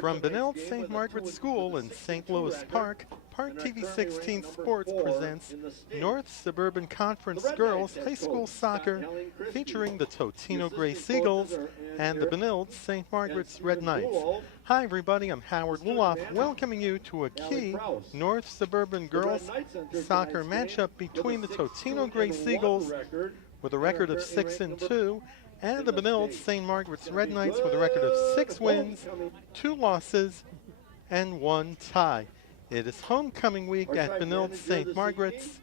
From Benilde-St. Margaret School in St. Louis Park, ParkTV 16 Sports presents North Suburban Conference Girls High School Soccer featuring the Totino-Grace Eagles and the Benilde-St. Margaret's Red Knights. Hi everybody, I'm Howard Luloff, welcoming you to a key North Suburban Girls Soccer matchup between the Totino-Grace Eagles with a record of 6-2 and the Benilde-St. Margaret's Red Knights with a record of 6 wins, 2 losses, and 1 tie. It is homecoming week at Benilde-St. Margaret's.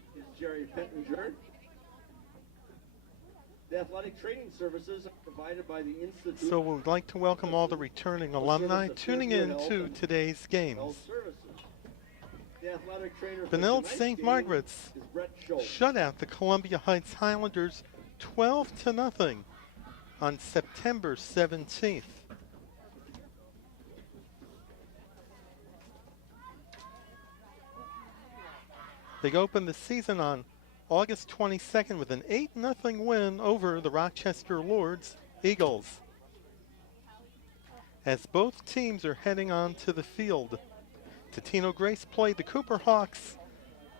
The athletic training services are provided by the Institute. So we'd like to welcome all the returning alumni tuning in to today's games. Benilde-St. Margaret's shut out the Columbia Heights Highlanders 12-0 on September 17th. They opened the season on August 22nd with an 8-0 win over the Rochester Lords Eagles. As both teams are heading on to the field, Totino-Grace played the Cooper Hawks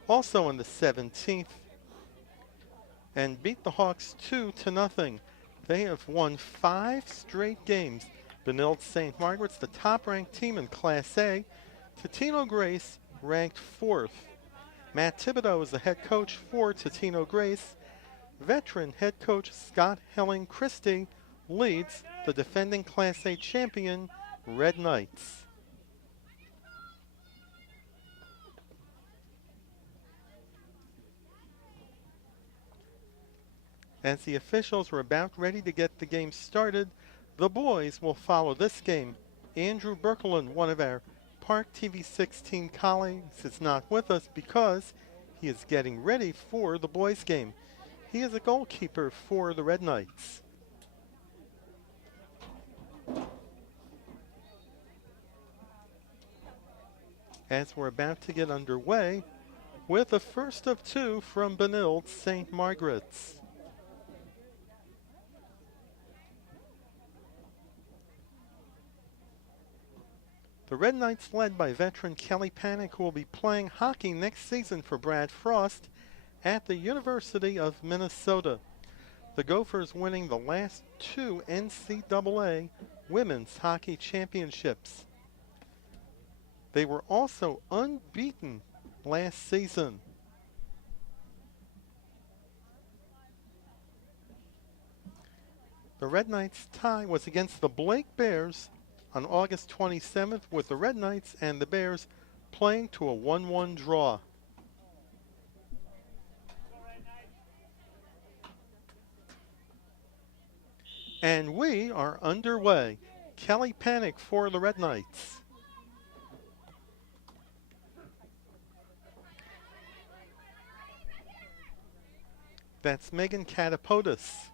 also on the 17th and beat the Hawks 2-0. They have won 5 straight games. Benilde-St. Margaret's the top-ranked team in Class A. Totino-Grace ranked 4th. Matt Thibodeau is the head coach for Totino-Grace. Veteran head coach Scott Helling Christie leads the defending Class A champion Red Knights. As the officials were about ready to get the game started, the boys will follow this game. Andrew Berkelin, one of our ParkTV 16 colleagues, is not with us because he is getting ready for the boys' game. He is a goalkeeper for the Red Knights. As we're about to get underway with a first of 2 from Benilde-St. Margaret's. The Red Knights, led by veteran Kelly Panic, who will be playing hockey next season for Brad Frost at the University of Minnesota. The Gophers winning the last 2 NCAA Women's Hockey Championships. They were also unbeaten last season. The Red Knights' tie was against the Blake Bears on August 27th, with the Red Knights and the Bears playing to a 1-1 draw. And we are underway. Kelly Panic for the Red Knights. That's Megan Catapodis.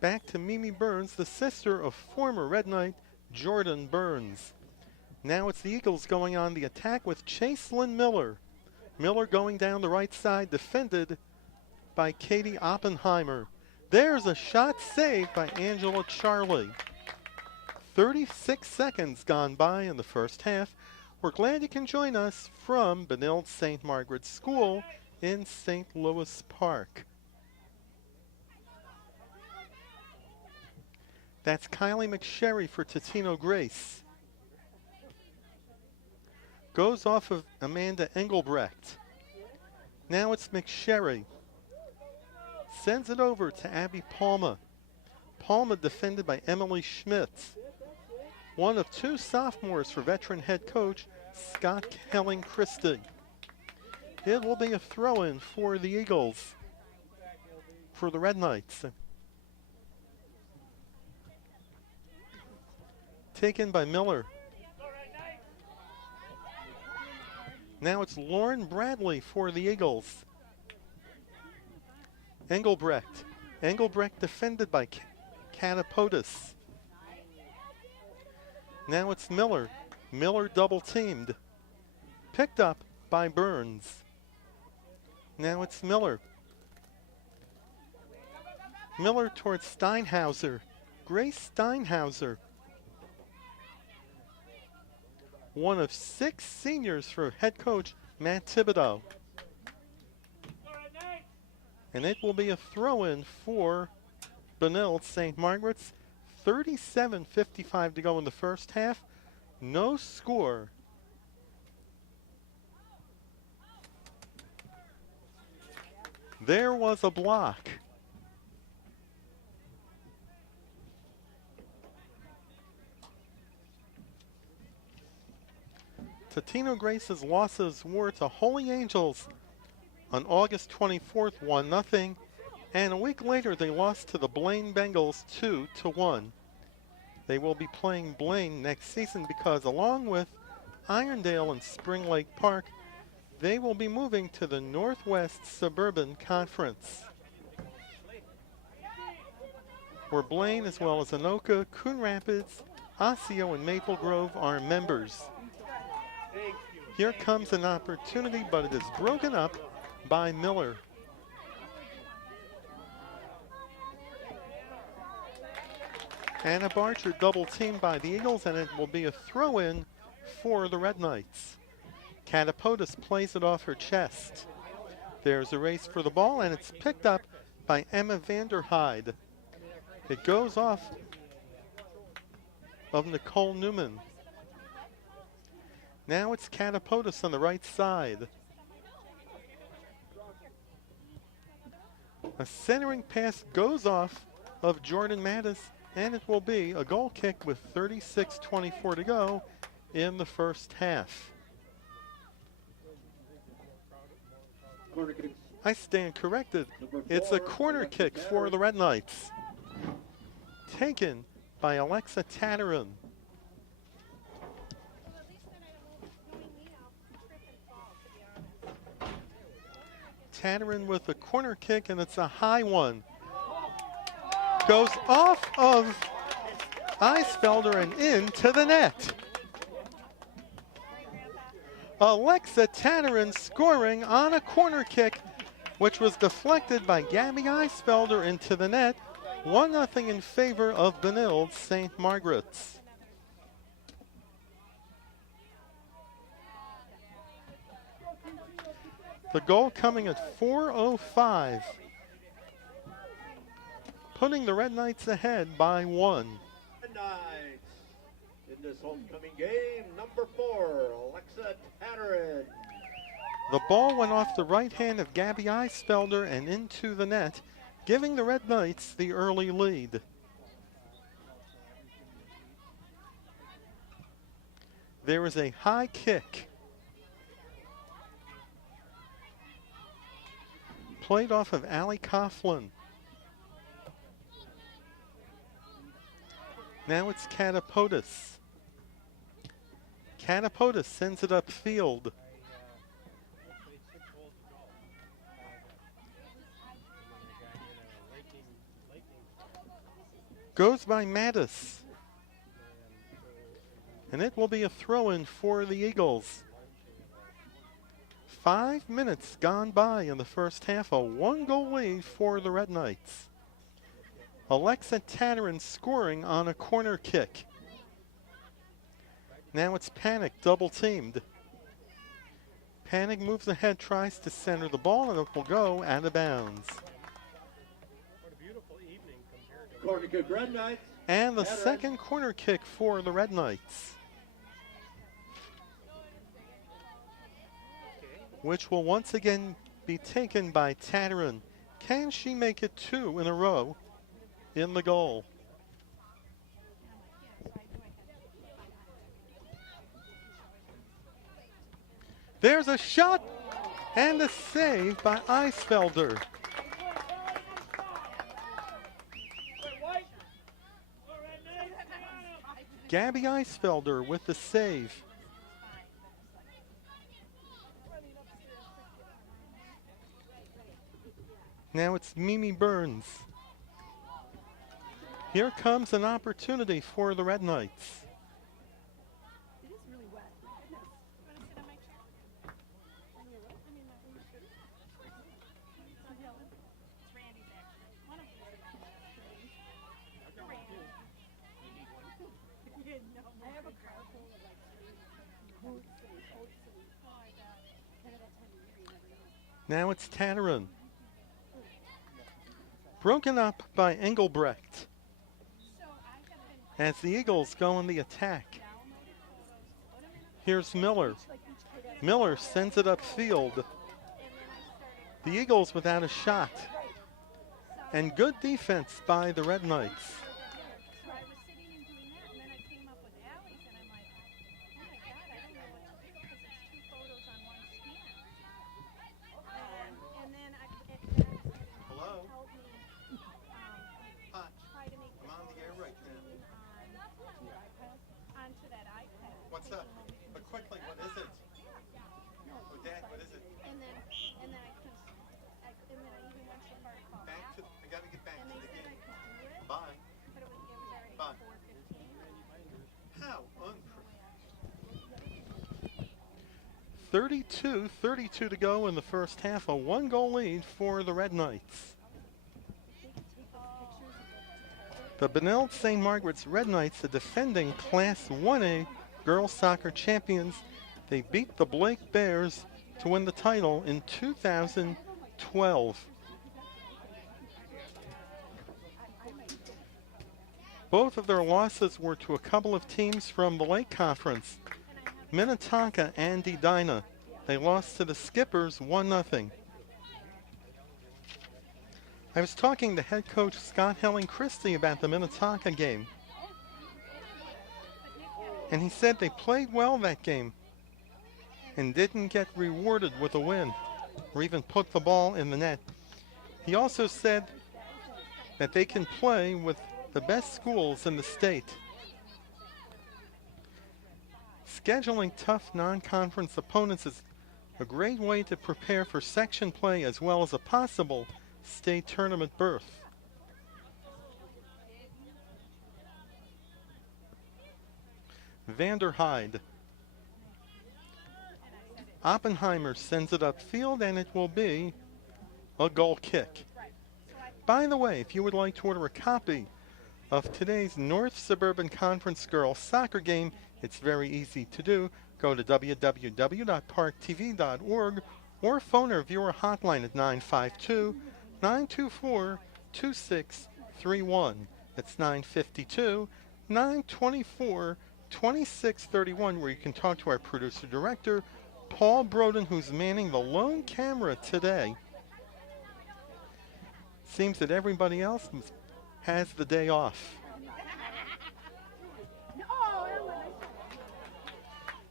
Back to Mimi Burns, the sister of former Red Knight Jordan Burns. Now it's the Eagles going on the attack with Chaselyn Miller. Miller going down the right side, defended by Katie Oppenheimer. There's a shot saved by Angela Charlie. 36 seconds gone by in the first half. We're glad you can join us from Benilde-St. Margaret's School in St. Louis Park. That's Kylie McSherry for Totino-Grace. Goes off of Amanda Engelbrecht. Now it's McSherry. Sends it over to Abby Palma. Palma defended by Emily Schmitz. One of 2 sophomores for veteran head coach Scott Helling Christie. It will be a throw-in for the Eagles, for the Red Knights. Taken by Miller. Now it's Lauren Bradley for the Eagles. Engelbrecht. Engelbrecht defended by Catapodis. Now it's Miller. Miller double teamed. Picked up by Burns. Now it's Miller. Miller towards Steinhauser. Grace Steinhauser. One of 6 seniors for head coach Matt Thibodeau. And it will be a throw-in for Benilde-St. Margaret's. 37:55 to go in the first half. No score. There was a block. Totino-Grace's losses were to Holy Angels on August 24th, 1-0. And a week later, they lost to the Blaine Bengals 2-1. They will be playing Blaine next season because along with Irondale and Spring Lake Park, they will be moving to the Northwest Suburban Conference, where Blaine, as well as Anoka, Coon Rapids, Osseo, and Maple Grove are members. Here comes an opportunity, but it is broken up by Miller. Anna Barcher double teamed by the Eagles, and it will be a throw-in for the Red Knights. Catapotis plays it off her chest. There's a race for the ball, and it's picked up by Emma Vanderhyde. It goes off of Nicole Newman. Now it's Catapotis on the right side. A centering pass goes off of Jordan Mattis, and it will be a goal kick with 36:24 to go in the first half. I stand corrected. It's a corner kick for the Red Knights, taken by Alexa Tattarin. Tattarin with a corner kick, and it's a high one. Goes off of Eisfelder and into the net. Alexa Tattarin scoring on a corner kick, which was deflected by Gabby Eisfelder into the net. 1-0 in favor of Benilde-St. Margaret's. The goal coming at 4:05, putting the Red Knights ahead by 1. In this homecoming game, number 4, Alexa Tattarin. The ball went off the right hand of Gabby Eisfelder and into the net, giving the Red Knights the early lead. There is a high kick. Played off of Allie Coughlin. Now it's Catapotis. Catapotis sends it upfield. Goes by Mattis. And it will be a throw-in for the Eagles. 5 minutes gone by in the first half, a 1-goal lead for the Red Knights. Alexa Tattarin scoring on a corner kick. Now it's Panic double teamed. Panic moves ahead, tries to center the ball, and it will go out of bounds. Corner kick, Red Knights. And the second corner kick for the Red Knights, which will once again be taken by Tattarin. Can she make it 2 in a row in the goal? There's a shot and a save by Eisfelder. Gabby Eisfelder with the save. Now it's Mimi Burns. Here comes an opportunity for the Red Knights. It is really wet. My goodness. You want to sit on my chair? I mean, it's Randy's actually. One of you. Now it's Tatterin. Broken up by Engelbrecht as the Eagles go on the attack. Here's Miller. Miller sends it upfield. The Eagles without a shot. And good defense by the Red Knights. What's up? But quickly, what is it? Oh, Dad, what is it? And then I even went so far to call Back to, I gotta get back and to they the said I game. could do it, Bye. but it was already Bye. 4:15. How unprofessional. 32 to go in the first half. A 1-goal lead for the Red Knights. The Benilde-St. Margaret's Red Knights, the defending Class 1A girls soccer champions. They beat the Blake Bears to win the title in 2012. Both of their losses were to a couple of teams from the Lake Conference, Minnetonka and Edina. They lost to the Skippers 1-0. I was talking to head coach Scott Helling-Christie about the Minnetonka game. And he said they played well that game and didn't get rewarded with a win or even put the ball in the net. He also said that they can play with the best schools in the state. Scheduling tough non-conference opponents is a great way to prepare for section play as well as a possible state tournament berth. Vanderheide. Oppenheimer sends it upfield and it will be a goal kick. By the way, if you would like to order a copy of today's North Suburban Conference girls soccer game, it's very easy to do. Go to www.parktv.org or phone our viewer hotline at 952-924-2631. That's 952-924-2631, where you can talk to our producer-director, Paul Broden, who's manning the lone camera today. Seems that everybody else has the day off.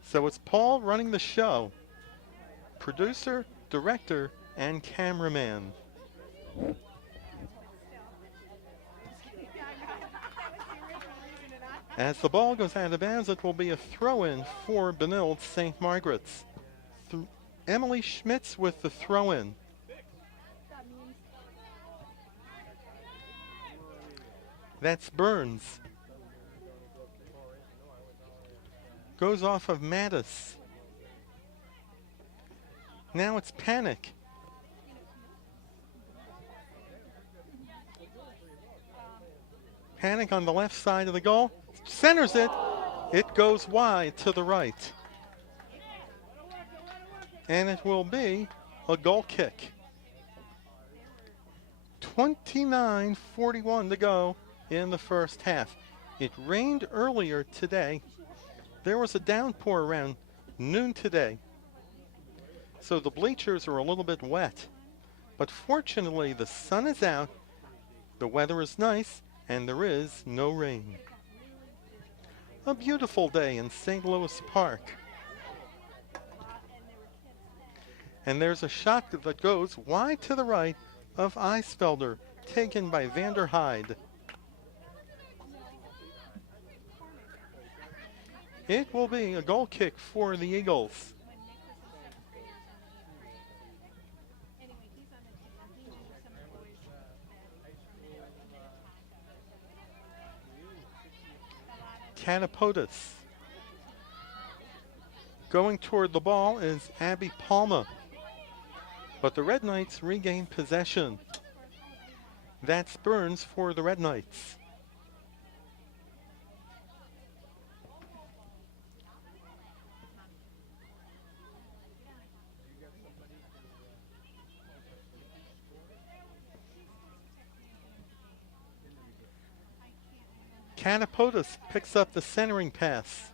So it's Paul running the show. Producer, director, and cameraman. As the ball goes out of bounds, it will be a throw-in for Benilde-St. Margaret's. Emily Schmitz with the throw-in. That's Burns. Goes off of Mattis. Now it's Panic. Panic on the left side of the goal. Centers it. It goes wide to the right. And it will be a goal kick. 29:41 to go in the first half. It rained earlier today. There was a downpour around noon today. So the bleachers are a little bit wet. But fortunately, the sun is out, the weather is nice, and there is no rain. A beautiful day in St. Louis Park. And there's a shot that goes wide to the right of Eisfelder, taken by Vanderheide. It will be a goal kick for the Eagles. Catapotis. Going toward the ball is Abby Palma. But the Red Knights regain possession. That's Burns for the Red Knights. Catapotis picks up the centering pass.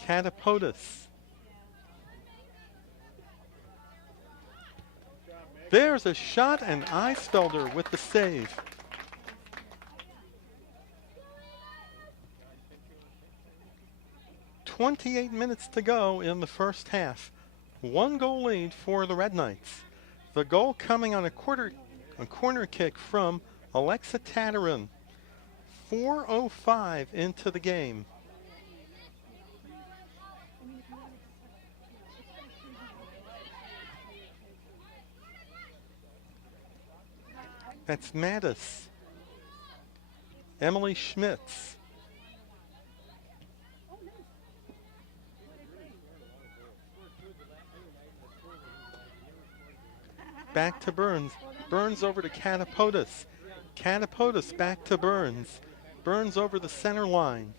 Catapotis. There's a shot, and Eisfelder with the save. .28 minutes to go in the first half. 1-goal lead for the Red Knights. The goal coming on a corner kick from Alexa Tatarin. 4:05 into the game. That's Mattis. Emily Schmitz. Back to Burns. Burns over to Catapotis. Catapotis back to Burns. Burns over the center line.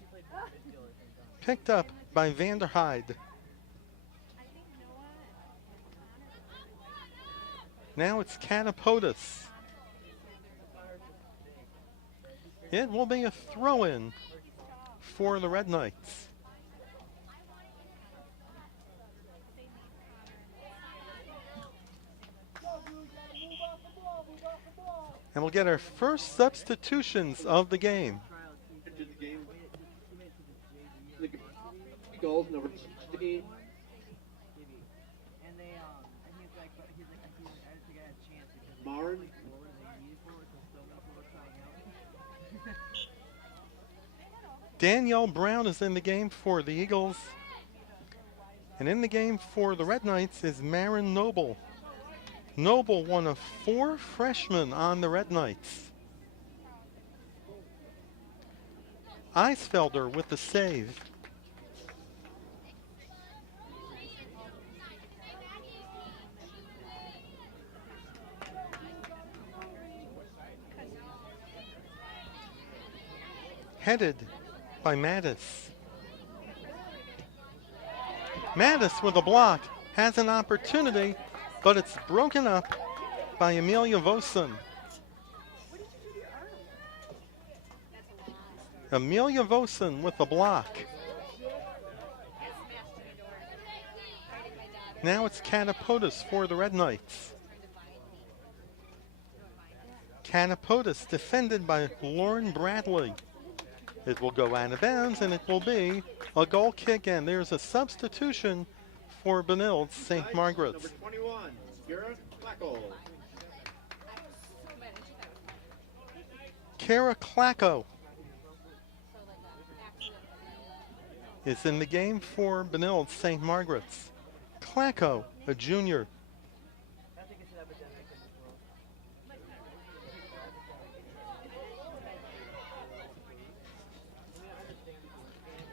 Picked up by Vanderheide. Now it's Catapotis. It will be a throw-in for the Red Knights. And we'll get our first substitutions of the game. Goals number 16. Marn. Danielle Brown is in the game for the Eagles. And in the game for the Red Knights is Marin Noble. Noble, one of 4 freshmen on the Red Knights. Eisfelder with the save. Headed by Mattis. Mattis with a block has an opportunity, but it's broken up by Amelia Vosen. Amelia Vosen with the block. Now it's Catapotis for the Red Knights. Catapotis defended by Lauren Bradley. It will go out of bounds, and it will be a goal kick, and there's a substitution for Benilde-St. Margaret's. Number 21, Kara Klacko. Kara Klacko is in the game for Benilde-St. Margaret's. Klacko, a junior.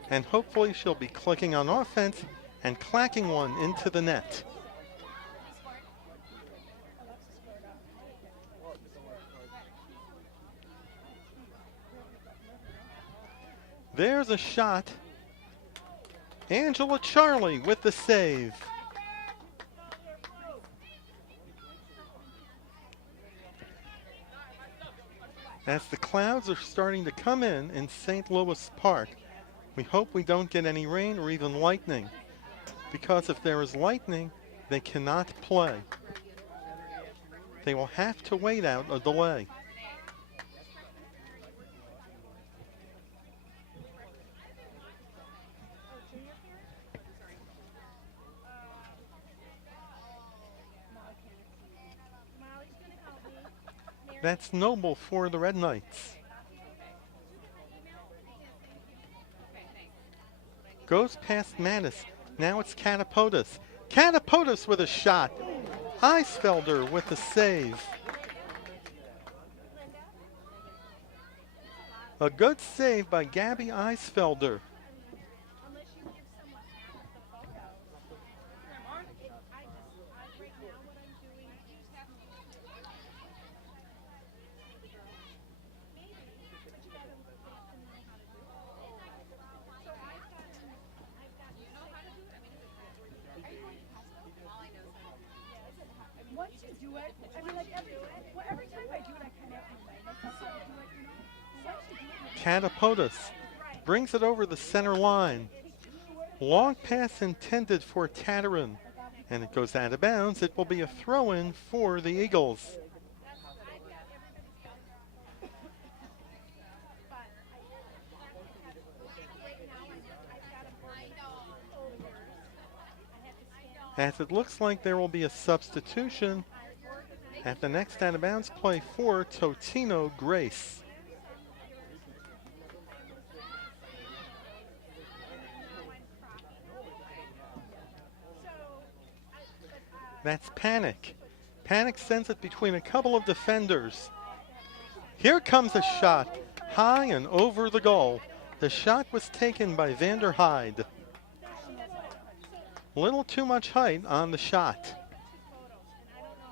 And hopefully she'll be clicking on offense and clacking one into the net. There's a shot. Angela Charlie with the save. As the clouds are starting to come in St. Louis Park, we hope we don't get any rain or even lightning, because if there is lightning, they cannot play. They will have to wait out a delay. That's Noble for the Red Knights. Goes past Mattis. Now it's Catapotis. Catapotis with a shot. Eisfelder with the save. A good save by Gabby Eisfelder. Once you do it, I mean, like every time I do it, I kind Catapotus brings it over the center line. Long pass intended for Tatarin, and it goes out of bounds. It will be a throw-in for the Eagles. As it looks like there will be a substitution at the next out-of-bounds play for Totino-Grace. That's Panic. Panic sends it between a couple of defenders. Here comes a shot, high and over the goal. The shot was taken by Vanderhyde. Little too much height on the shot.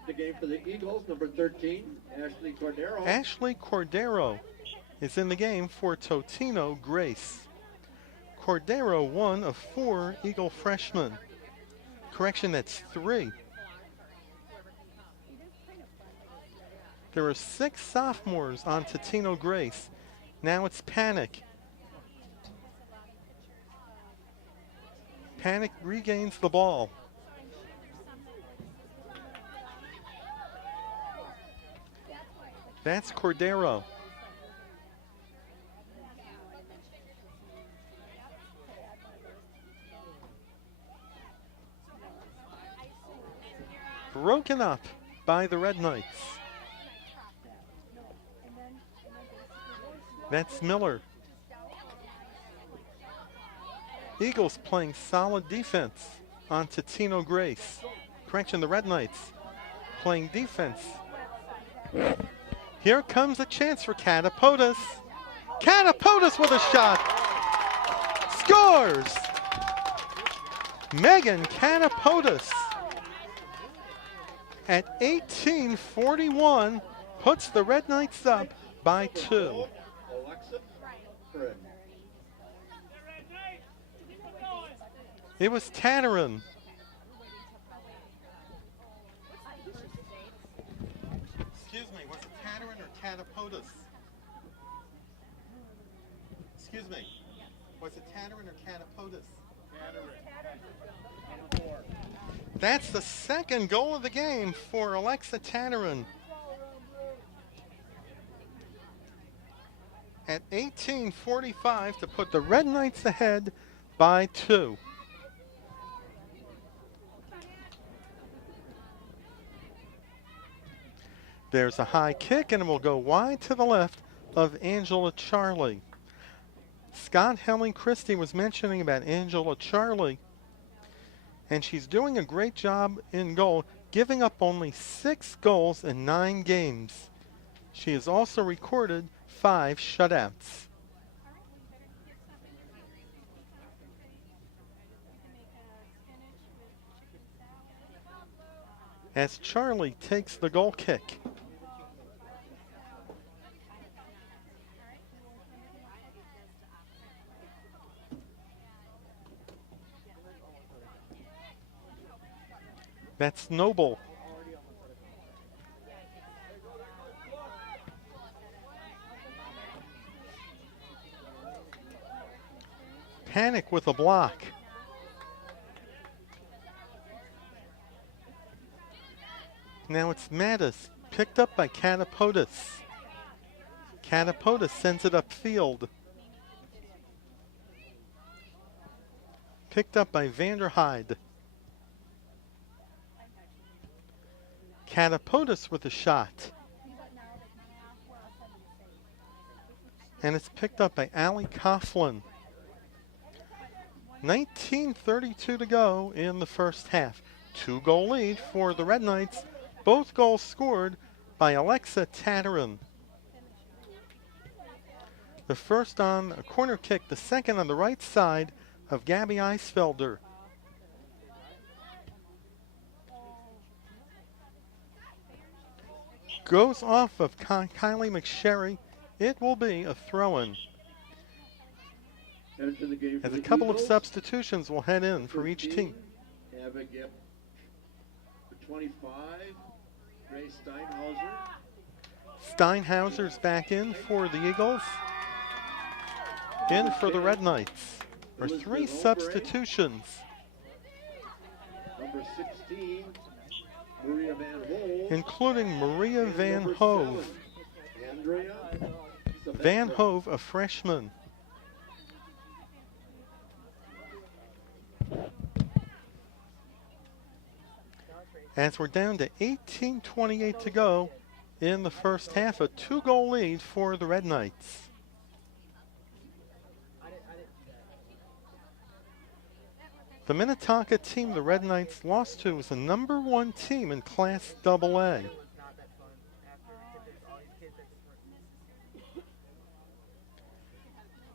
The game for the Eagles, number 13, Ashley Cordero. Ashley Cordero is in the game for Totino-Grace. Cordero, one of 4 Eagle freshmen. Correction, that's 3. There are 6 sophomores on Totino-Grace. Now it's Panic. Panic regains the ball. That's Cordero. Broken up by the Red Knights. That's Miller. Eagles playing solid defense on Totino-Grace. Correction, the Red Knights playing defense. Here comes a chance for Catapotus. Catapotus with a shot. Scores! Megan Catapotus at 18:41 puts the Red Knights up by 2. It was Tatarin. Excuse me, was it Tatarin or Catapotus? Excuse me, was it Tatarin or Catapotus? Tatarin. That's the second goal of the game for Alexa Tatarin. At 18:45 to put the Red Knights ahead by 2. There's a high kick, and it will go wide to the left of Angela Charlie. Scott Helling Christie was mentioning about Angela Charlie, and she's doing a great job in goal, giving up only 6 goals in 9 games. She has also recorded 5 shutouts. As Charlie takes the goal kick. That's Noble. Panic with a block. Now it's Mattis, picked up by Catapotus. Catapotus sends it upfield. Picked up by Vanderhyde. Catapotus with a shot. And it's picked up by Allie Coughlin. 19:32 to go in the first half. 2-goal lead for the Red Knights. Both goals scored by Alexa Tatarin. The first on a corner kick, the second on the right side of Gabby Eisfelder. Goes off of Kylie McSherry. It will be a throw-in. As a couple of substitutions will head in for each team. Abigail for 25, Grace Steinhauser. Steinhauser's back in for the Eagles. In for the Red Knights are 3 substitutions. Number 16, Maria Van Hove. Including Maria Van Hove. Andrea Van Hove, a freshman. As we're down to 18:28 to go in the first half, a 2-goal lead for the Red Knights. The Minnetonka team the Red Knights lost to is the #1 team in Class AA.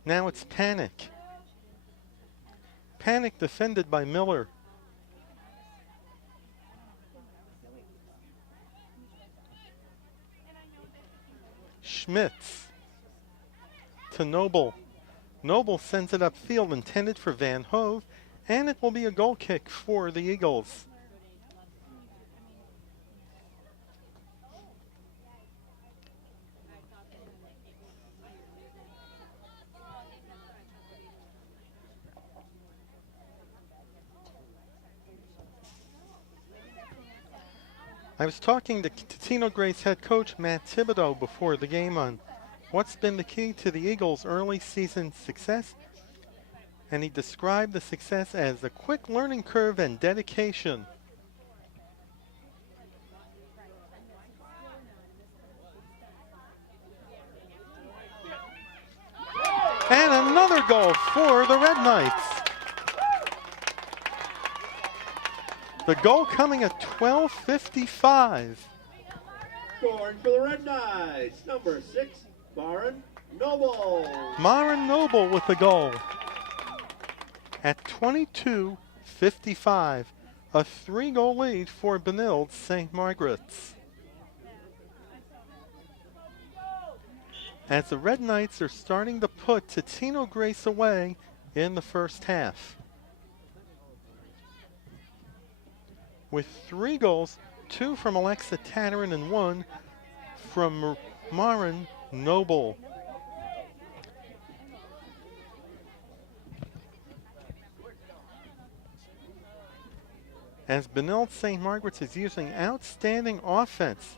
Now it's Panic. Panic defended by Miller. Schmitz to Noble. Noble sends it upfield, intended for Van Hove, and it will be a goal kick for the Eagles. I was talking to Totino-Grace head coach Matt Thibodeau before the game on what's been the key to the Eagles' early season success, and he described the success as a quick learning curve and dedication. And another goal for the Red Knights. The goal coming at 12:55. Scoring for the Red Knights, number 6, Maren Noble. Maren Noble with the goal. At 22:55, a 3-goal lead for Benilde-St. Margaret's. As the Red Knights are starting to put Totino-Grace away in the first half. With 3 goals, 2 from Alexa Tatterin and 1 from Maren Noble. As Benilde-St. Margaret's is using outstanding offense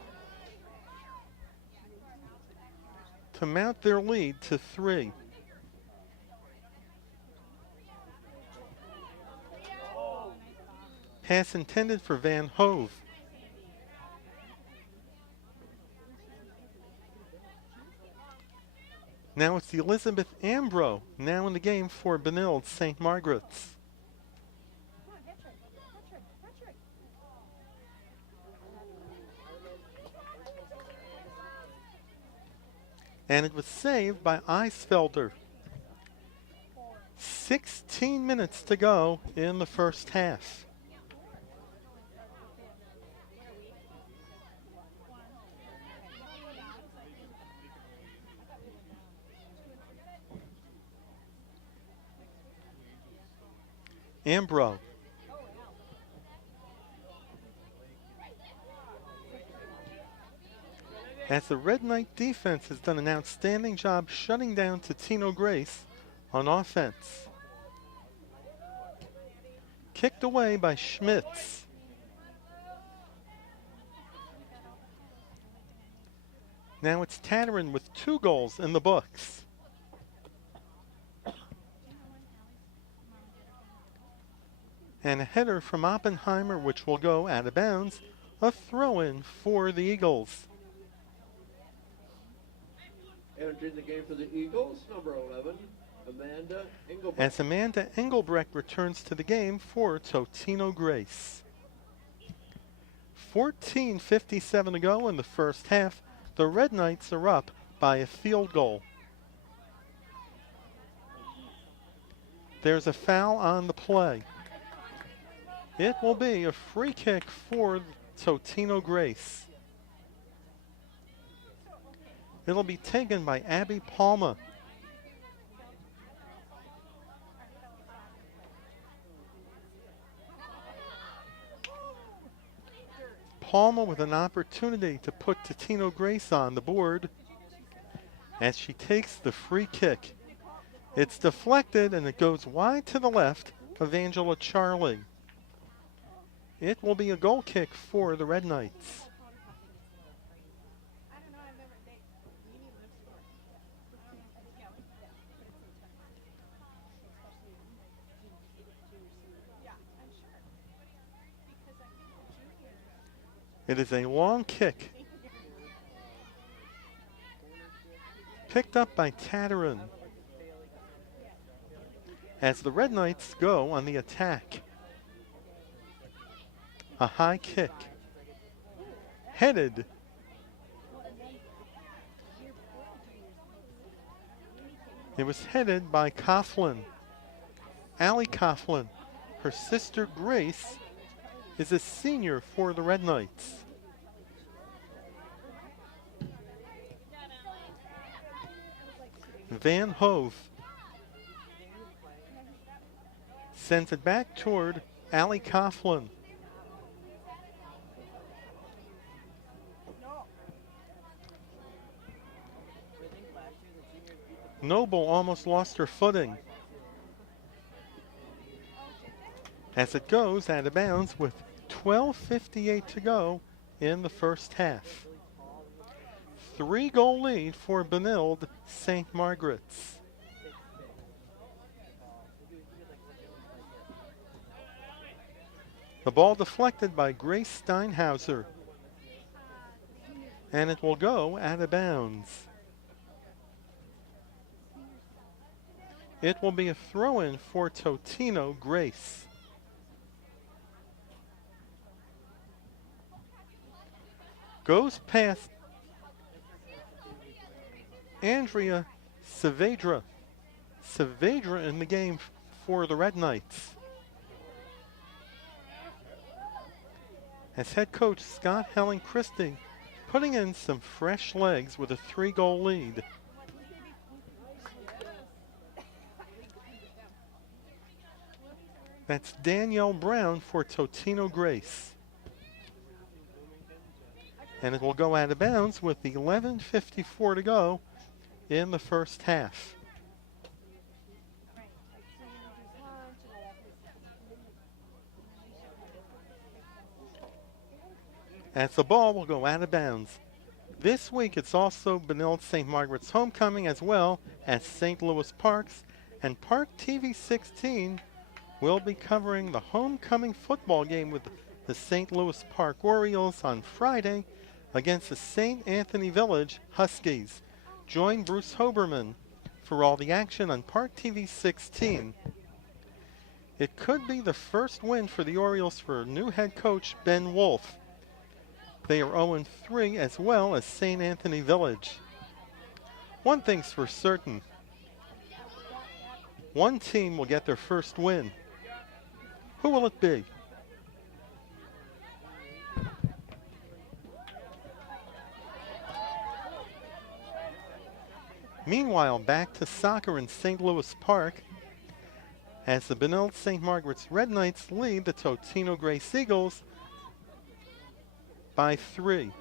to mount their lead to 3. Pass intended for Van Hove. Now it's the Elizabeth Ambro, now in the game for Benilde-St. Margaret's. And it was saved by Eisfelder. 16 minutes to go in the first half. Ambro. As the Red Knight defense has done an outstanding job shutting down Totino-Grace on offense. Kicked away by Schmitz. Now it's Tatterin with 2 goals in the books. And a header from Oppenheimer, which will go out of bounds. A throw-in for the Eagles. Entering the game for the Eagles, number 11, Amanda Engelbrecht. As Amanda Engelbrecht returns to the game for Totino-Grace. 14:57 to go in the first half. The Red Knights are up by a field goal. There's a foul on the play. It will be a free kick for Totino-Grace. It'll be taken by Abby Palma. Palma with an opportunity to put Totino-Grace on the board as she takes the free kick. It's deflected and it goes wide to the left of Angela Charlie. It will be a goal kick for the Red Knights. I don't know. I've never. You need live sport. Yeah, but it's intense. Yeah, I'm sure. Because I think the juniors. It is a long kick. Picked up by Tatterin as the Red Knights go on the attack. A high kick. Headed. It was headed by Coughlin. Allie Coughlin. Her sister Grace is a senior for the Red Knights. Van Hove sends it back toward Allie Coughlin. Noble almost lost her footing as it goes out of bounds with 12:58 to go in the first half. 3-goal lead for Benilde-St. Margaret's. The ball deflected by Grace Steinhauser, and it will go out of bounds. It will be a throw-in for Totino-Grace. Goes past Andrea Saavedra. Saavedra in the game for the Red Knights. As head coach Scott Helling-Christie putting in some fresh legs with a 3-goal lead. That's Danielle Brown for Totino-Grace. And it will go out of bounds with 11:54 to go in the first half. As the ball will go out of bounds. This week it's also Benilde-St. Margaret's homecoming as well as St. Louis Park's, and ParkTV 16 will be covering the homecoming football game with the St. Louis Park Orioles on Friday against the St. Anthony Village Huskies. Join Bruce Hoberman for all the action on ParkTV 16. It could be the first win for the Orioles for new head coach Ben Wolf. They are 0-3 as well as St. Anthony Village. One thing's for certain. One team will get their first win. Who will it be? Meanwhile, back to soccer in St. Louis Park as the Benilde-St. Margaret's Red Knights lead the Totino-Grace Eagles by 3.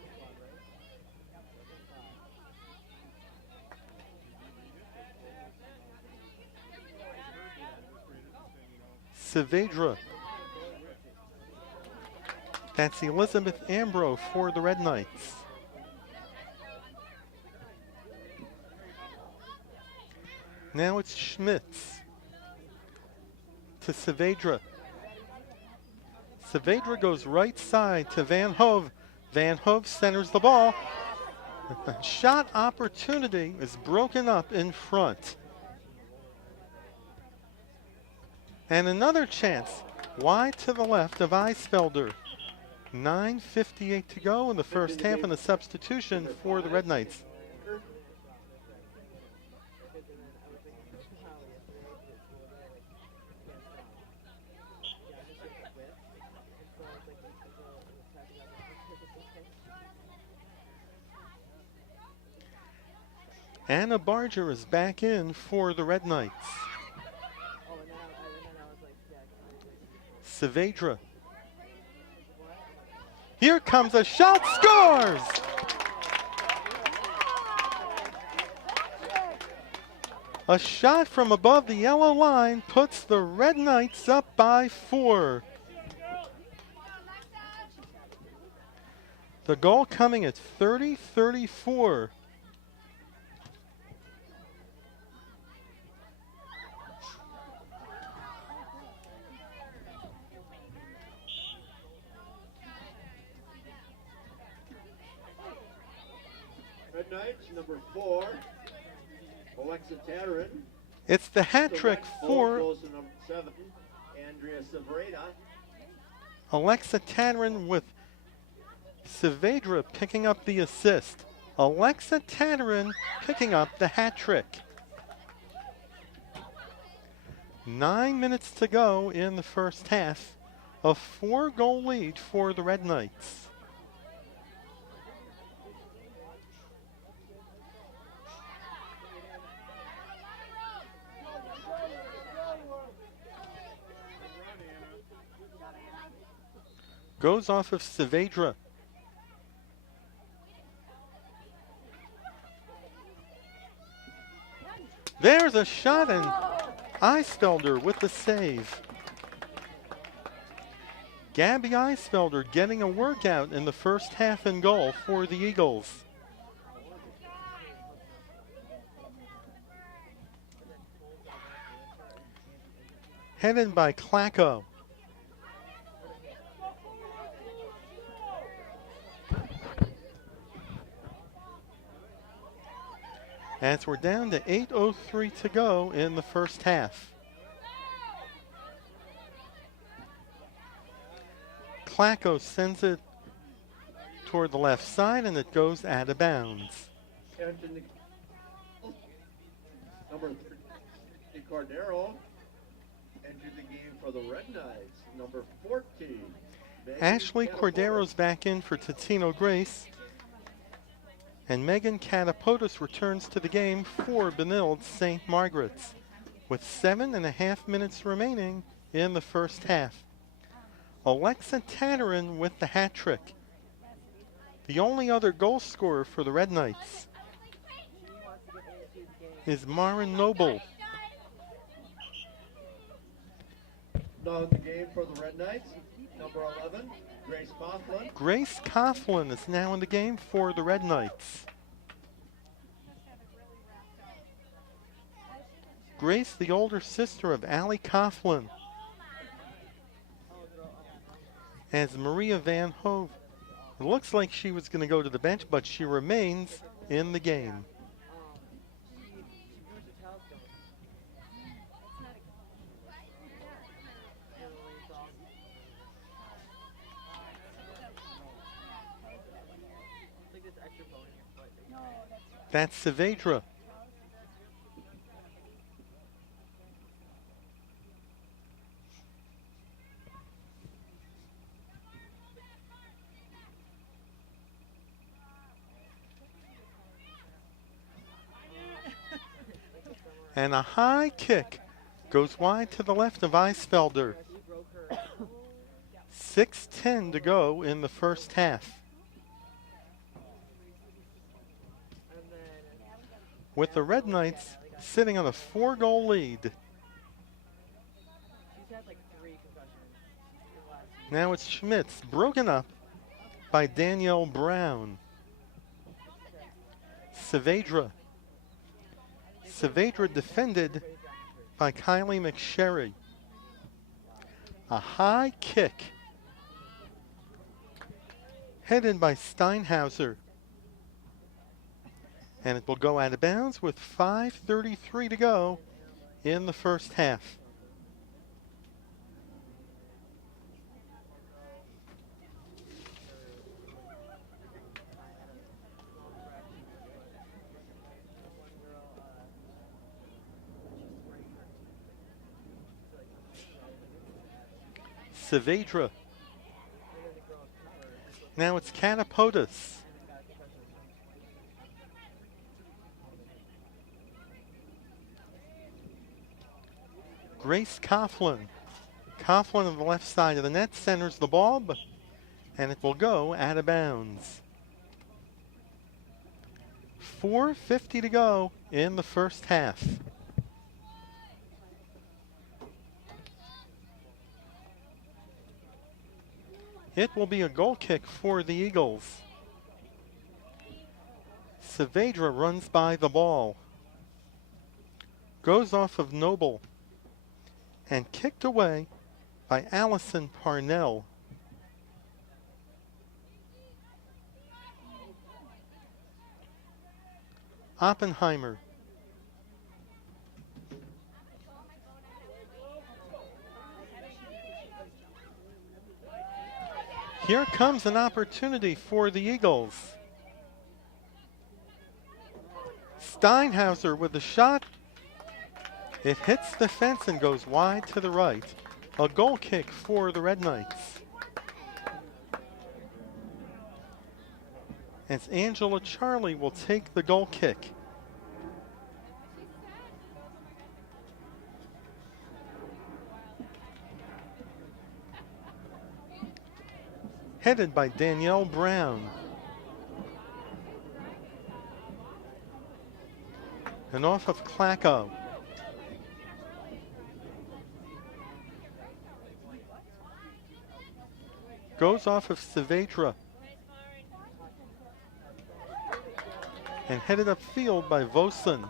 Saavedra. That's Elizabeth Ambrose for the Red Knights. Now it's Schmitz to Saavedra. Saavedra goes right side to Van Hove. Van Hove centers the ball. Shot opportunity is broken up in front. And another chance wide to the left of Eisfelder. 9:58 to go in the first half, and a substitution for the Red Knights. Anna Barger is back in for the Red Knights. Saavedra Here comes a shot, scores! A shot from above the yellow line puts the Red Knights up by 4. The goal coming at 30-34. Red Knights, number 4, Alexa Tatarin. It's the hat trick for Goes to number 7, Andrea Savreda. Alexa Tatarin, with Saavedra picking up the assist. Alexa Tatarin picking up the hat trick. 9 minutes to go in the first half. A 4-goal lead for the Red Knights. Goes off of Saavedra. There's a shot, and Eisfelder with the save. Gabby Eisfelder getting a workout in the first half in goal for the Eagles. Headed by Klacko. As we're down to 8:03 to go in the first half. Klacko sends it toward the left side, and it goes out of bounds. Number 3, Cordero. Entered the game for the Red Knights. Number 14. Ashley Cordero's back in for Totino-Grace. And Megan Catapotis returns to the game for Benilde-St. Margaret's, with 7.5 minutes remaining in the first half. Alexa Tatarin with the hat trick. The only other goal scorer for the Red Knights is Marin Noble. Now in the game for the Red Knights, number 11, Grace Coughlin. Grace Coughlin is now in the game for the Red Knights. Grace, the older sister of Allie Coughlin. As Maria Van Hove, it looks like she was going to go to the bench, but she remains in the game. That's Saavedra. And a high kick goes wide to the left of Eisfelder. 6:10 to go in the first half. With the Red Knights sitting on a 4-goal lead. Now it's Schmitz, broken up by Danielle Brown. Saavedra. Saavedra defended by Kylie McSherry. A high kick headed by Steinhauser. And it will go out of bounds with 5:33 to go in the first half. Saavedra. Now it's Catapotis. Grace Coughlin. Coughlin on the left side of the net centers the ball, and it will go out of bounds. 4:50 to go in the first half. It will be a goal kick for the Eagles. Saavedra runs by the ball. Goes off of Noble and kicked away by Allison Parnell. Oppenheimer. Here comes an opportunity for the Eagles. Steinhauser with the shot. It hits the fence and goes wide to the right. A goal kick for the Red Knights. As Angela Charlie will take the goal kick. Headed by Danielle Brown. And off of Klacko. Goes off of Saavedra. And headed upfield by Vosen.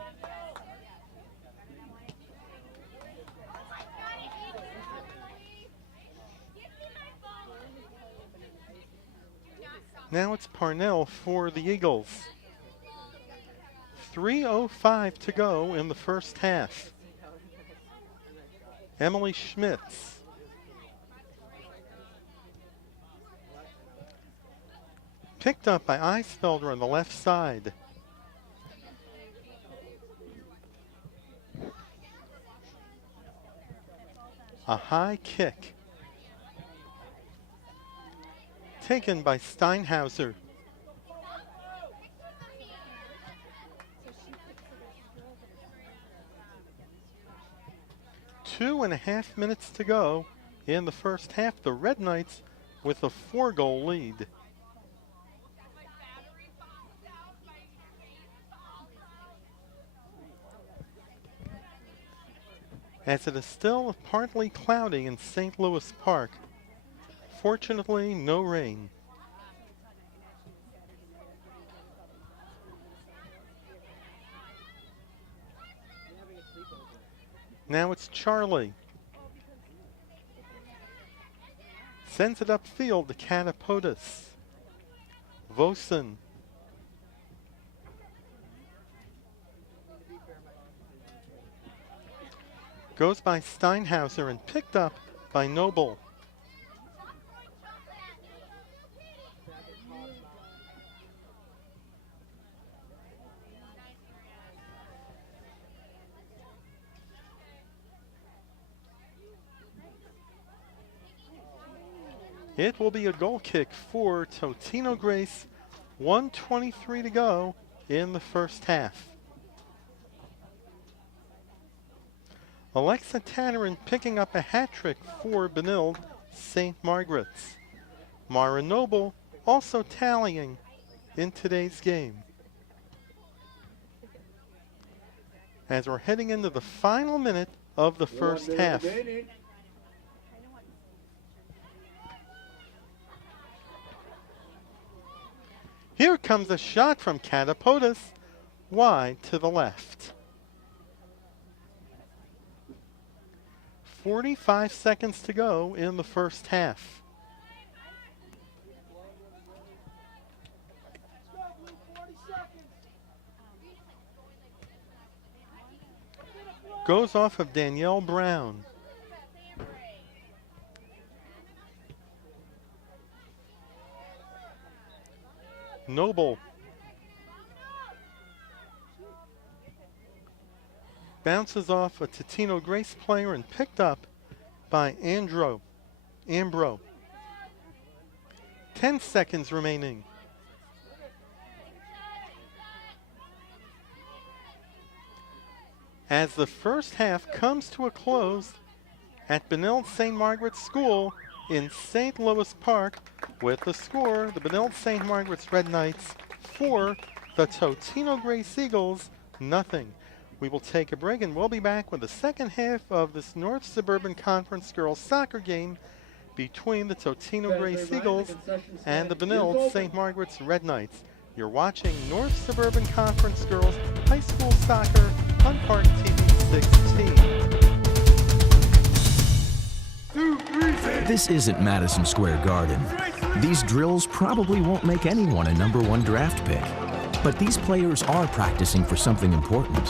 Now it's Parnell for the Eagles. 3:05 to go in the first half. Emily Schmitz. Picked up by Eisfelder on the left side. A high kick. Taken by Steinhauser. Two and a half minutes to go in the first half. The Red Knights with a 4-goal lead. As it is still partly cloudy in St. Louis Park. Fortunately, no rain. Now it's Charlie. Sends it upfield to Catapotis. Vosen. Goes by Steinhauser and picked up by Noble. It will be a goal kick for Totino-Grace. 1:23 to go in the first half. Alexa Tannerin picking up a hat trick for Benilde-St. Margaret's. Mara Noble also tallying in today's game. As we're heading into the final minute of the first half. Here comes a shot from Catapotis, wide to the left. 45 seconds to go in the first half. Goes off of Danielle Brown. Noble. Bounces off a Totino-Grace player and picked up by Ambro. 10 seconds remaining. As the first half comes to a close at Benilde-St. Margaret's School in St. Louis Park with the score, the Benilde-St. Margaret's Red Knights 4, the Totino-Grace Eagles nothing. We will take a break and we'll be back with the second half of this North Suburban Conference girls soccer game between the Totino-Grace Eagles and the Benilde-St. Margaret's Red Knights. You're watching North Suburban Conference girls high school soccer on ParkTV 16. This isn't Madison Square Garden. These drills probably won't make anyone a #1 draft pick. But these players are practicing for something important.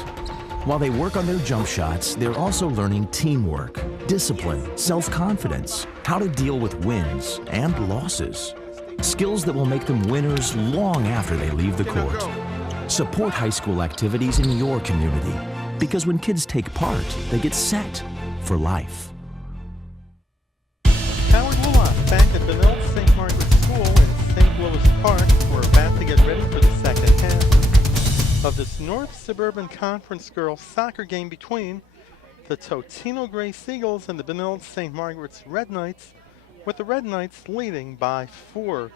While they work on their jump shots, they're also learning teamwork, discipline, self-confidence, how to deal with wins and losses. Skills that will make them winners long after they leave the court. Support high school activities in your community, because when kids take part, they get set for life. Howard Luloff back at Benilde-St. Margaret's School in St. Louis Park. We're about to get ready for the second half of this North Suburban Conference girls soccer game between the Totino-Grace Eagles and the Benilde-St. Margaret's Red Knights, with the Red Knights leading by 4.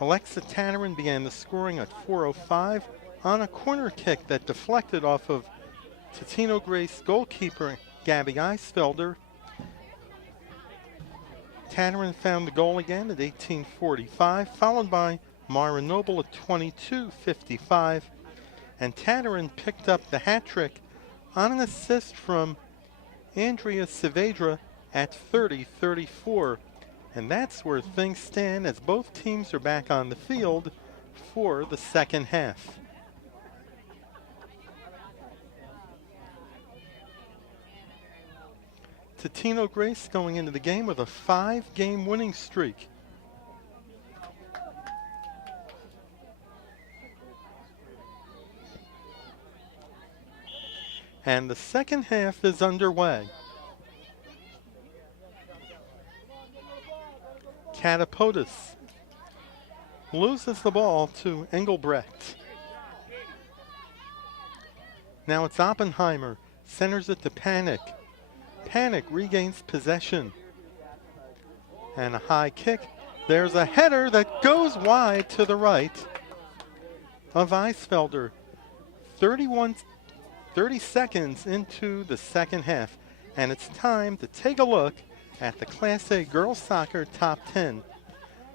Alexa Tannerin began the scoring at 4:05 on a corner kick that deflected off of Totino-Grace goalkeeper Gabby Eisfelder. Tannerin found the goal again at 18:45, followed by Mara Noble at 22:55, and Tannerin picked up the hat trick on an assist from Andrea Saavedra at 30:34. And that's where things stand as both teams are back on the field for the second half. Totino-Grace going into the game with a 5-game winning streak. And the second half is underway. Catapotis loses the ball to Engelbrecht. Now it's Oppenheimer, centers it to Panic. Panic regains possession. And a high kick. There's a header that goes wide to the right of Eisfelder. 30 seconds into the second half, and it's time to take a look at the Class A girls soccer top 10.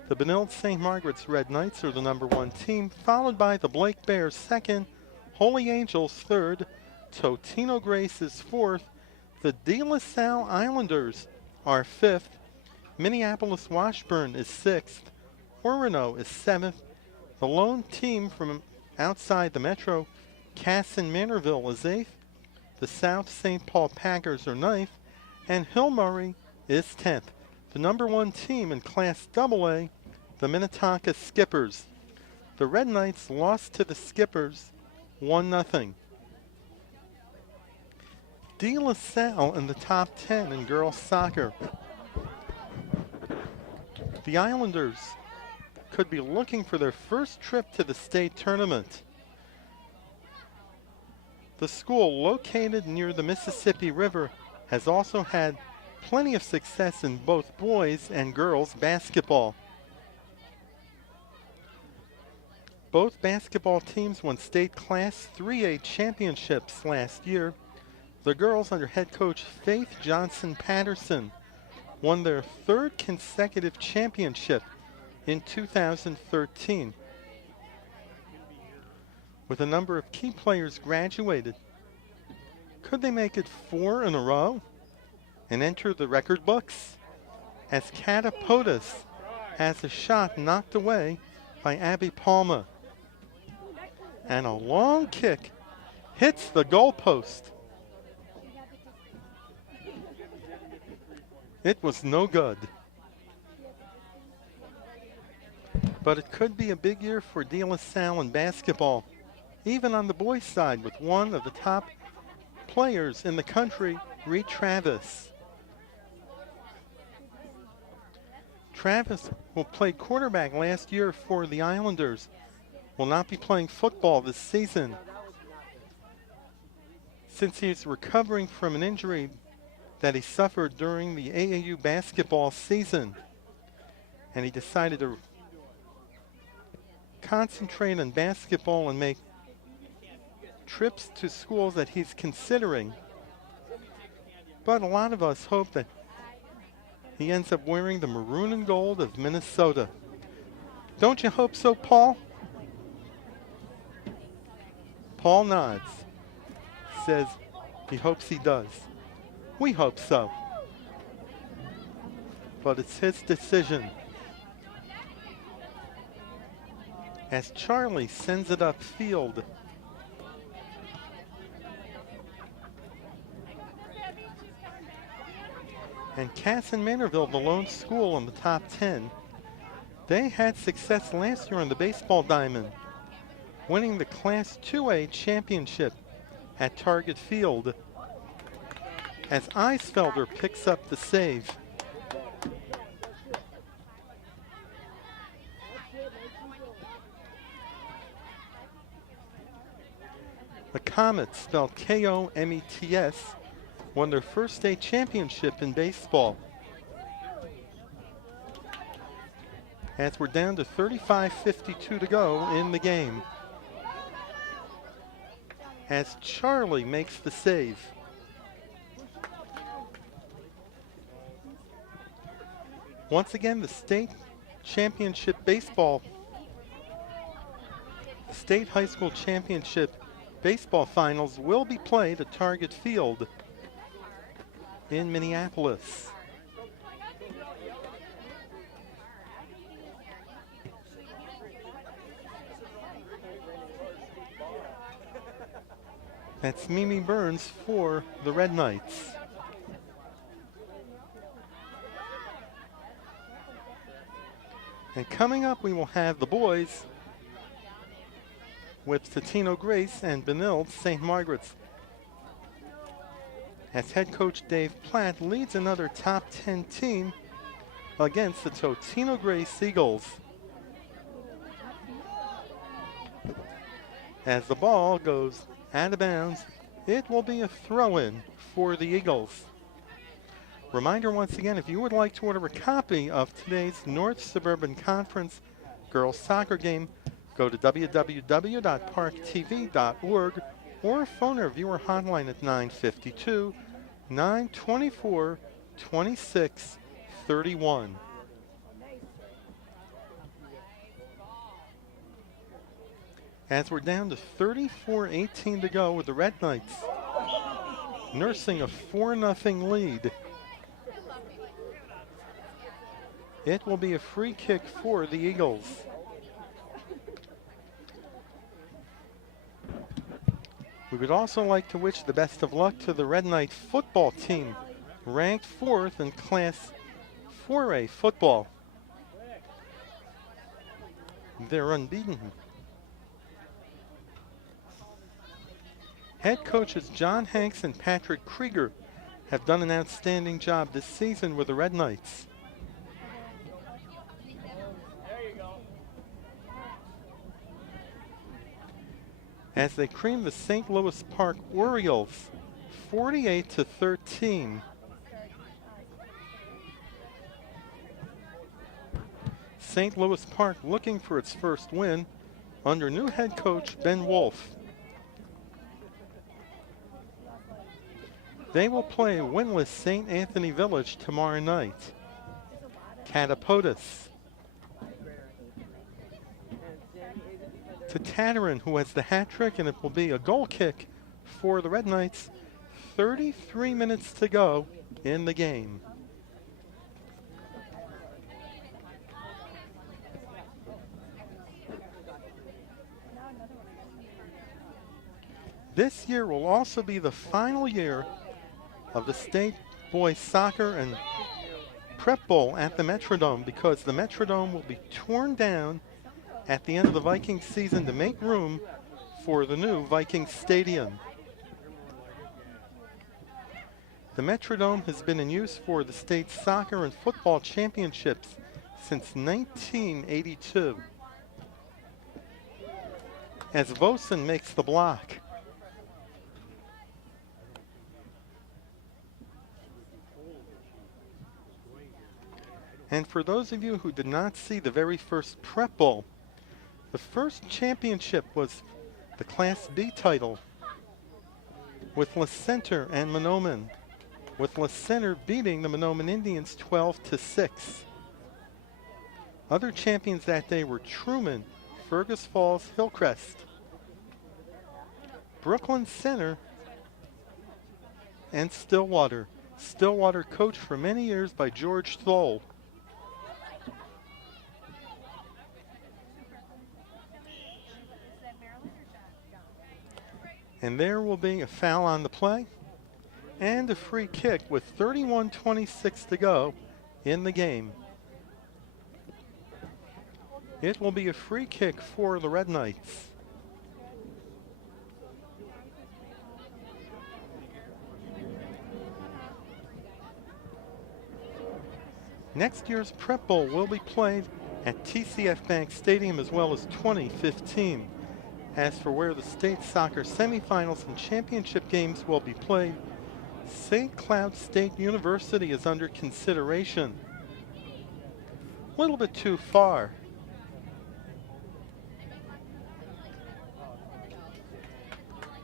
The Benilde-St. Margaret's Red Knights are the #1 team, followed by the Blake Bears 2nd, Holy Angels 3rd, Totino-Grace is 4th, the De La Salle Islanders are 5th, Minneapolis Washburn is 6th, Orono is 7th, the lone team from outside the metro, Casson Manorville is 8th, the South St. Paul Packers are 9th, and Hill Murray is 10th. The #1 team in Class AA, the Minnetonka Skippers. The Red Knights lost to the Skippers 1-0. De La Salle in the top 10 in girls soccer. The Islanders could be looking for their first trip to the state tournament. The school, located near the Mississippi River, has also had plenty of success in both boys and girls basketball. Both basketball teams won state Class 3A championships last year. The girls, under head coach Faith Johnson Patterson, won their 3rd consecutive championship in 2013. With a number of key players graduated, could they make it 4 in a row and enter the record books? As Catapotis has a shot knocked away by Abby Palma. And a long kick hits the goalpost. It was no good. But it could be a big year for De La Salle in basketball, even on the boys' side, with one of the top players in the country, Reed Travis. Travis, who played quarterback last year for the Islanders, will not be playing football this season since he's recovering from an injury that he suffered during the AAU basketball season, and he decided to concentrate on basketball and make trips to schools that he's considering. But a lot of us hope that he ends up wearing the maroon and gold of Minnesota. Don't you hope so, Paul? Paul nods, says he hopes he does. We hope so. But it's his decision. As Charlie sends it upfield. And Cass and Manorville, the lone school in the top 10, they had success last year on the baseball diamond, winning the Class 2A championship at Target Field as Eisfelder picks up the save. The Comets, spelled K-O-M-E-T-S, won their first state championship in baseball. As we're down to 35:52 to go in the game. As Charlie makes the save. Once again, the state championship baseball, state high school championship baseball finals will be played at Target Field in Minneapolis. That's Mimi Burns for the Red Knights. And coming up, we will have the boys with Totino-Grace and Benilde-St. Margaret's. As head coach Dave Platt leads another top 10 team against the Totino-Grace Eagles. As the ball goes out of bounds, it will be a throw-in for the Eagles. Reminder once again, if you would like to order a copy of today's North Suburban Conference girls soccer game, go to www.parktv.org or phone our viewer hotline at 952-924-2631. As we're down to 34-18 to go with the Red Knights nursing a 4-0 lead. It will be a free kick for the Eagles. We would also like to wish the best of luck to the Red Knight football team, ranked 4th in Class 4A football. They're unbeaten. Head coaches John Hanks and Patrick Krieger have done an outstanding job this season with the Red Knights. As they cream the St. Louis Park Orioles 48-13. St. Louis Park looking for its first win under new head coach Ben Wolf. They will play winless St. Anthony Village tomorrow night. Catapotis. To Tattarin, who has the hat trick, and it will be a goal kick for the Red Knights. 33 minutes to go in the game. This year will also be the final year of the State Boys Soccer and Prep Bowl at the Metrodome, because the Metrodome will be torn down at the end of the Vikings season to make room for the new Vikings Stadium. The Metrodome has been in use for the state soccer and football championships since 1982. As Vosen makes the block. And for those of you who did not see the very first prep bowl, the first championship was the Class B title with La Center and Mahnomen, with La Center beating the Mahnomen Indians 12-6. Other champions that day were Truman, Fergus Falls, Hillcrest, Brooklyn Center, and Stillwater. Stillwater coached for many years by George Thole. And there will be a foul on the play and a free kick with 31:26 to go in the game. It will be a free kick for the Red Knights. Next year's Prep Bowl will be played at TCF Bank Stadium as well as 2015. As for where the state soccer semifinals and championship games will be played, St. Cloud State University is under consideration. A little bit too far.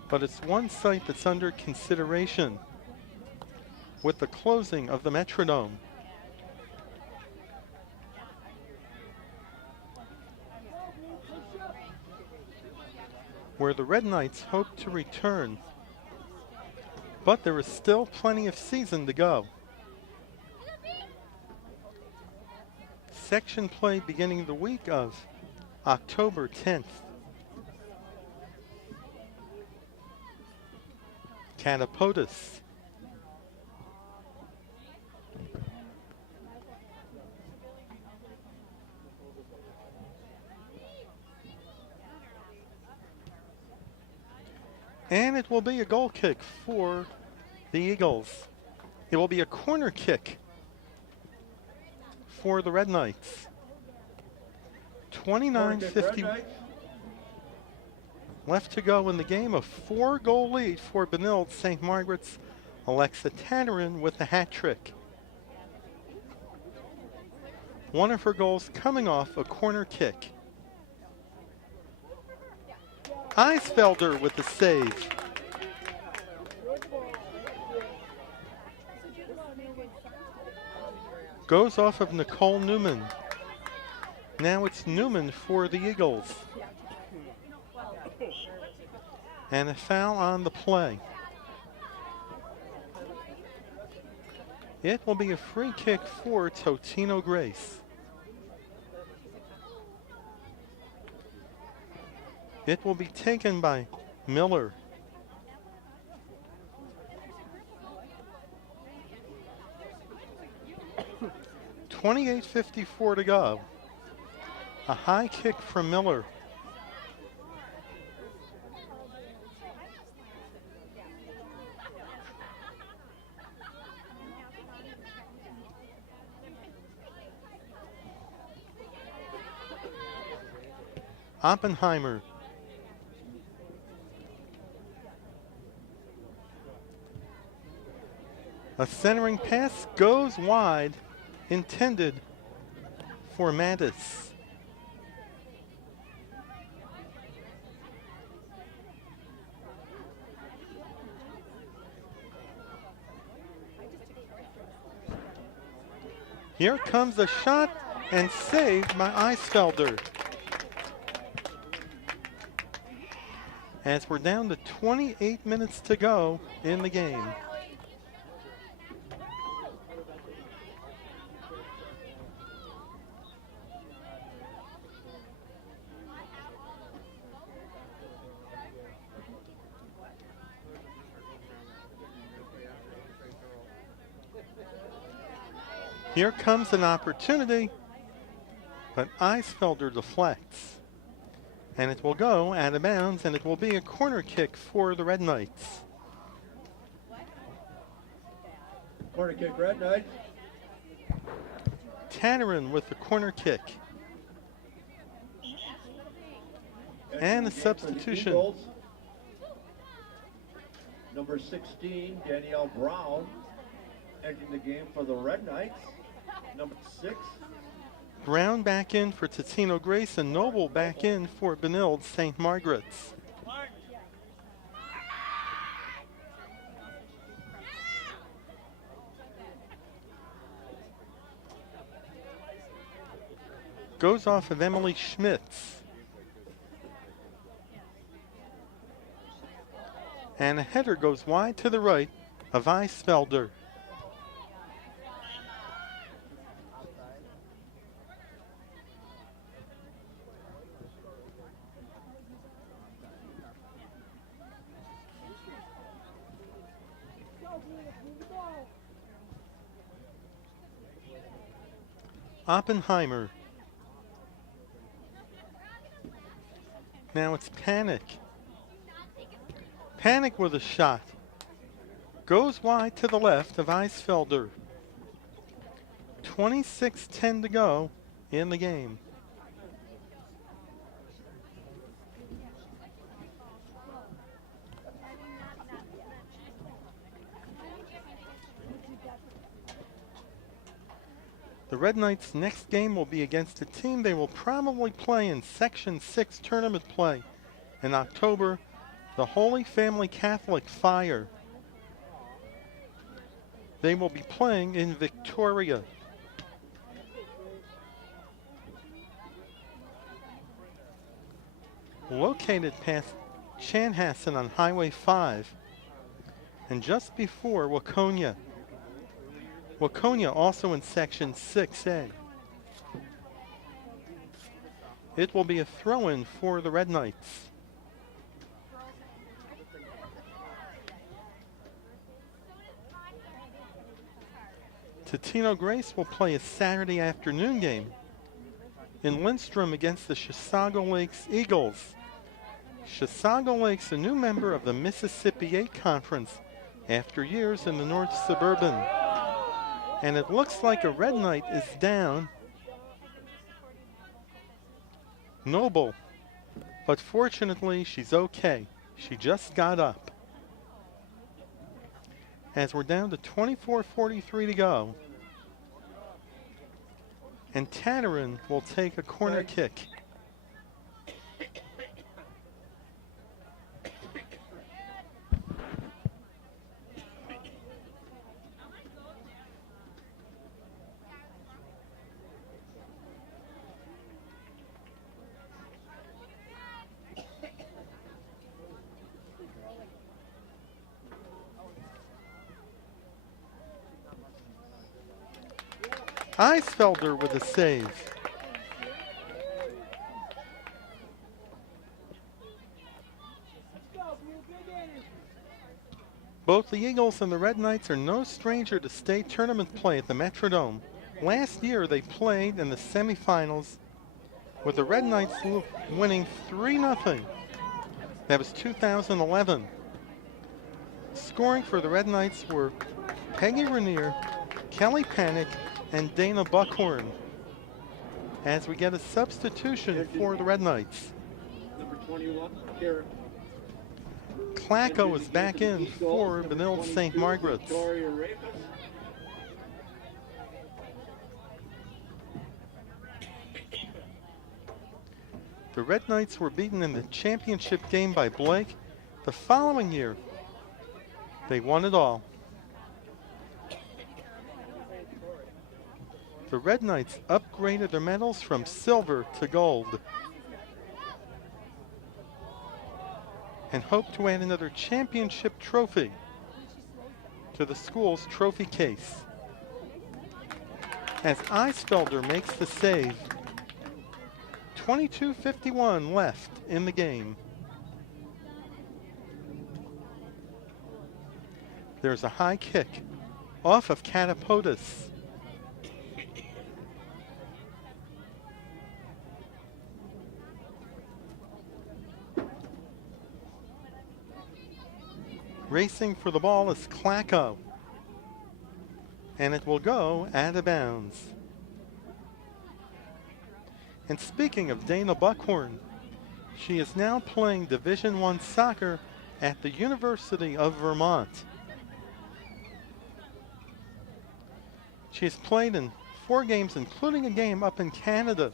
But it's one site that's under consideration with the closing of the Metrodome. Where the Red Knights hope to return. But there is still plenty of season to go. Section play beginning the week of October 10th. Catapotus. And it will be a goal kick for the Eagles. It will be a corner kick for the Red Knights. 29:50 left to go in the game. A 4-goal lead for Benilde-St. Margaret's Alexa Tannerin with a hat trick. One of her goals coming off a corner kick. Eisfelder with the save. Goes off of Nicole Newman. Now it's Newman for the Eagles. And a foul on the play. It will be a free kick for Totino-Grace. It will be taken by Miller. .28:54 to go. A high kick from Miller. Oppenheimer. A centering pass goes wide, intended for Mattis. Here comes a shot and saved by Eisfelder. As we're down to 28 minutes to go in the game. Here comes an opportunity, but Eisfelder deflects. And it will go out of bounds, and it will be a corner kick for the Red Knights. Corner kick, Red Knights. Tannerin with the corner kick. And a substitution. Number 16, Danielle Brown, entering the game for the Red Knights. number 6. Brown back in for Totino-Grace and Noble back in for Benilde-St. Margaret's. Goes off of Emily Schmitz. And a header goes wide to the right of Eisfelder. Oppenheimer. Now it's Panic. Panic with a shot. Goes wide to the left of Eisfelder. 26:10 to go in the game. The Red Knights' next game will be against a team they will probably play in Section 6 tournament play in October, the Holy Family Catholic Fire. They will be playing in Victoria. Located past Chanhassen on Highway 5 and just before Waconia. Waconia also in Section 6A. It will be a throw-in for the Red Knights. Totino-Grace will play a Saturday afternoon game in Lindstrom against the Chisago Lakes Eagles. Chisago Lakes, a new member of the Mississippi 8 Conference after years in the North Suburban. And it looks like a Red Knight is down. Noble. But fortunately, she's okay. She just got up. As we're down to 24:43 to go. And Tatterin will take a corner kick. Eisfelder with a save. Both the Eagles and the Red Knights are no stranger to state tournament play at the Metrodome. Last year they played in the semifinals with the Red Knights winning 3-0. That was 2011. Scoring for the Red Knights were Peggy Rainier, Kelly Panic, and Dana Buckhorn. As we get a substitution for the Red Knights. Number 21, Karen. Clacko is back in for Benilde-St. Margaret's. The Red Knights were beaten in the championship game by Blake. The following year, they won it all. The Red Knights upgraded their medals from silver to gold and hope to add another championship trophy to the school's trophy case. As Eisfelder makes the save, 22:51 left in the game. There's a high kick off of Catapotis. Racing for the ball is Clacko. And it will go out of bounds. And speaking of Dana Buckhorn, she is now playing Division I soccer at the University of Vermont. She has played in 4 games, including a game up in Canada,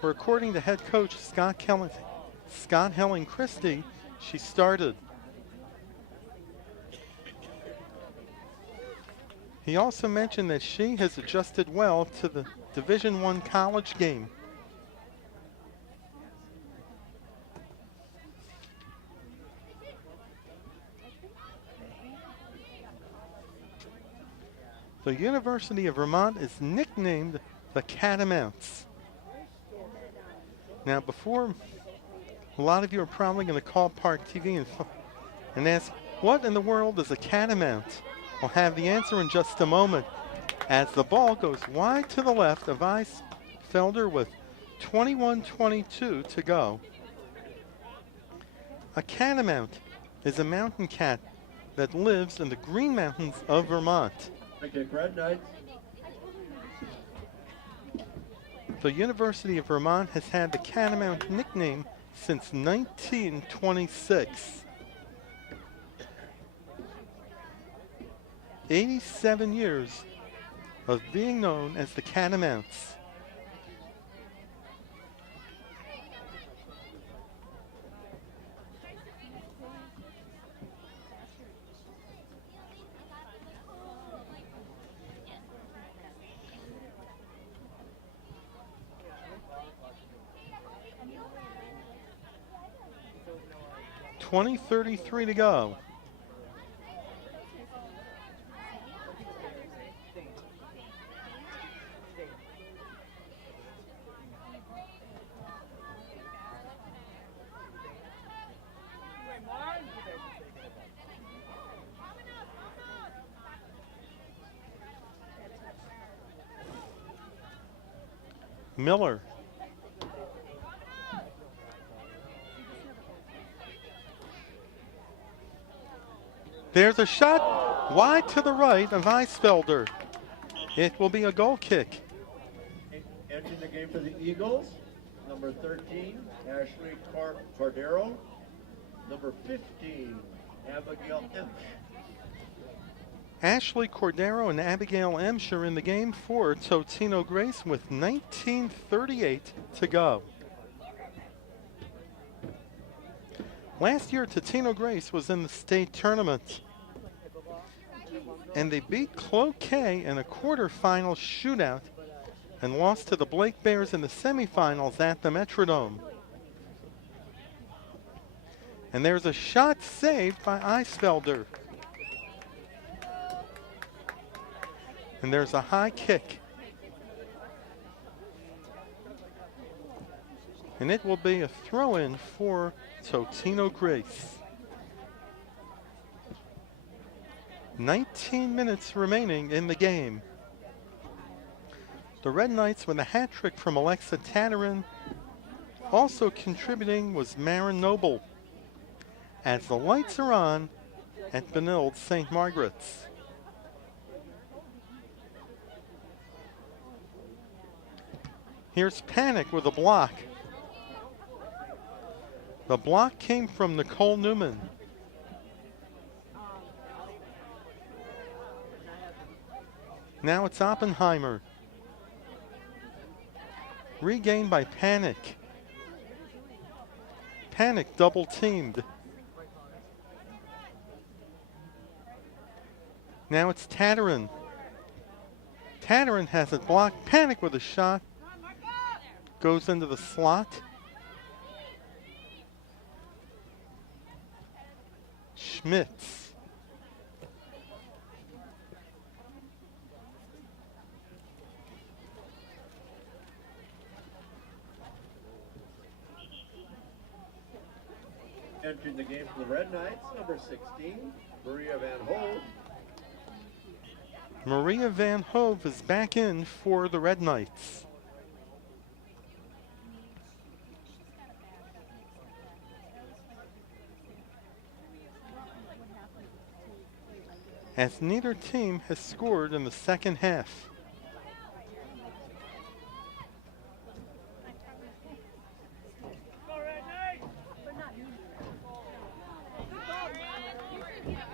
where according to head coach Scott Helling Christie, she started. He also mentioned that she has adjusted well to the Division I college game. The University of Vermont is nicknamed the Catamounts. Now, before, a lot of you are probably going to call ParkTV and ask, what in the world is a catamount? We'll have the answer in just a moment as the ball goes wide to the left of Eisfelder with 21:22 to go. A catamount is a mountain cat that lives in the Green Mountains of Vermont. Okay, Red Knights. The University of Vermont has had the Catamount nickname since 1926. 87 years of being known as the Catamounts. .33 to go. Miller. There's a shot wide to the right of Eisfelder. It will be a goal kick. Entering the game for the Eagles, number 13, Ashley Cordero. Number 15, Abigail Emsch. Ashley Cordero and Abigail Emsch are in the game for Totino-Grace with 19:38 to go. Last year, Totino-Grace was in the state tournament, and they beat Cloquet in a quarterfinal shootout and lost to the Blake Bears in the semifinals at the Metrodome. And there's a shot saved by Eisfelder. And there's a high kick. And it will be a throw-in for Totino-Grace. 19 minutes remaining in the game. The Red Knights with a hat trick from Alexa Tatarin. Also contributing was Marin Noble. As the lights are on at Benilde-St. Margaret's. Here's Panic with a block. The block came from Nicole Newman. Now it's Oppenheimer. Regained by Panic. Panic double teamed. Now it's Tatarin. Tatarin has it blocked. Panic with a shot. Goes into the slot. Schmitz. Entering the game for the Red Knights, number 16, Maria Van Hove. Maria Van Hove is back in for the Red Knights. As neither team has scored in the second half.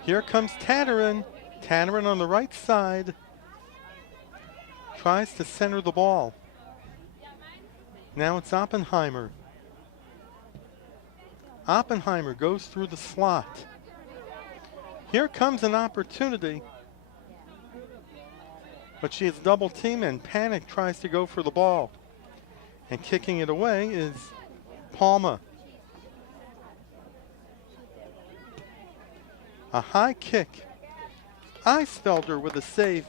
Here comes Tatarin. Tatarin on the right side. tries to center the ball. Now it's Oppenheimer. Oppenheimer goes through the slot. Here comes an opportunity, but she is double teamed and Panic tries to go for the ball. And kicking it away is Palma. A high kick. Eisfelder with a save.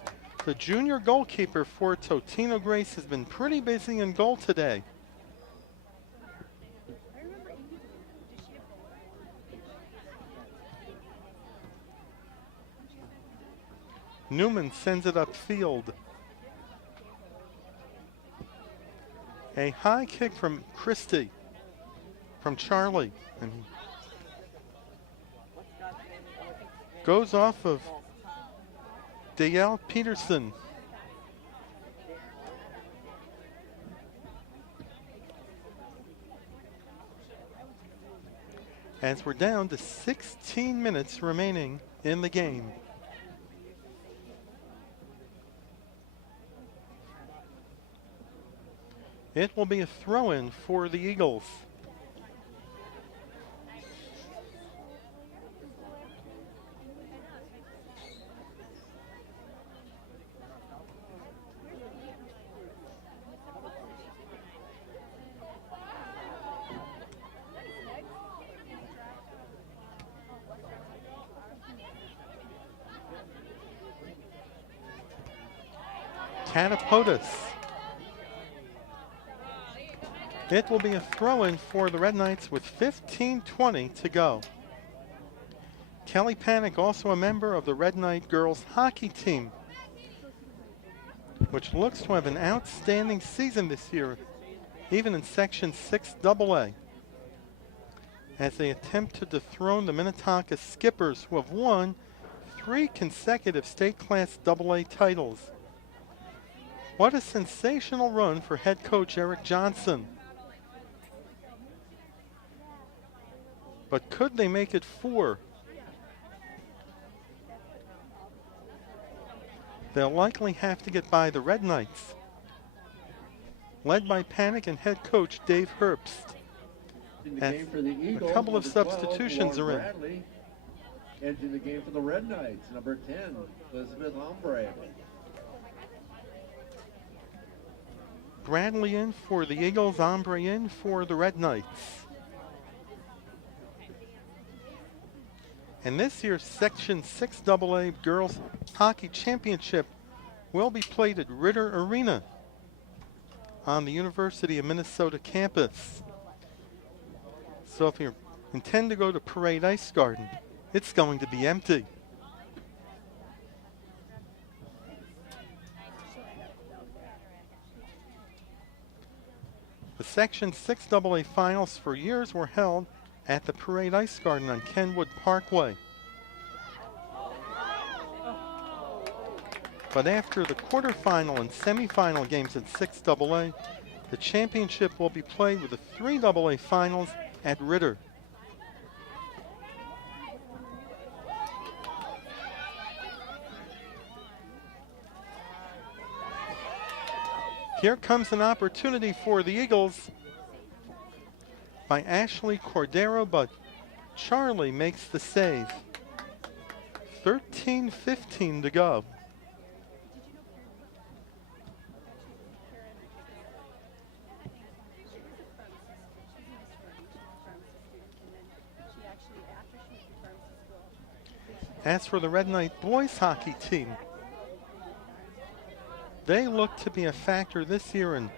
The junior goalkeeper for Totino-Grace has been pretty busy in goal today. Newman sends it upfield. A high kick from Christie, from Charlie, and goes off of Dale Peterson. As we're down to 16 minutes remaining in the game. It will be a throw-in for the Eagles. Catapotis. It will be a throw-in for the Red Knights with 15:20 to go. Kelly Panic, also a member of the Red Knight girls hockey team, which looks to have an outstanding season this year, even in Section 6AA, as they attempt to dethrone the Minnetonka Skippers, who have won 3 consecutive state class AA titles. What a sensational run for head coach Eric Johnson. But could they make it 4? They'll likely have to get by the Red Knights, led by Panic and head coach Dave Herbst. As a couple of substitutions are in. Entering the game for the Red Knights, number 10, Elizabeth Ombre. Bradley in for the Eagles, Ombre in for the Red Knights. And this year's Section 6AA Girls Hockey Championship will be played at Ritter Arena on the University of Minnesota campus. So if you intend to go to Parade Ice Garden, it's going to be empty. The Section 6AA finals for years were held at the Parade Ice Garden on Kenwood Parkway. But after the quarterfinal and semifinal games at 6AA, the championship will be played with the 3AA finals at Ritter. Here comes an opportunity for the Eagles by Ashley Cordero, but Charlie makes the save. 13:15 to go. As for the Red Knight boys hockey team, they look to be a factor this year in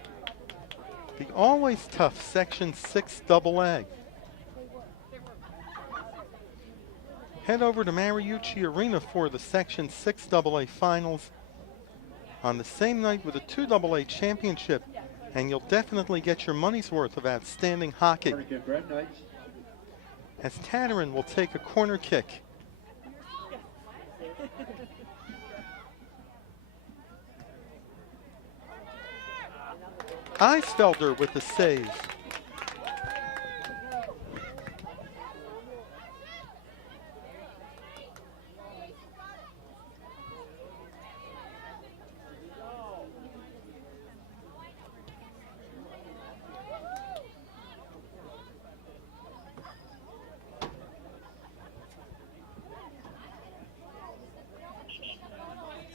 the always tough Section 6AA. Head over to Mariucci Arena for the Section 6AA finals on the same night with the 2AA championship, and you'll definitely get your money's worth of outstanding hockey. As Tatarin will take a corner kick. Eisfelder with the save.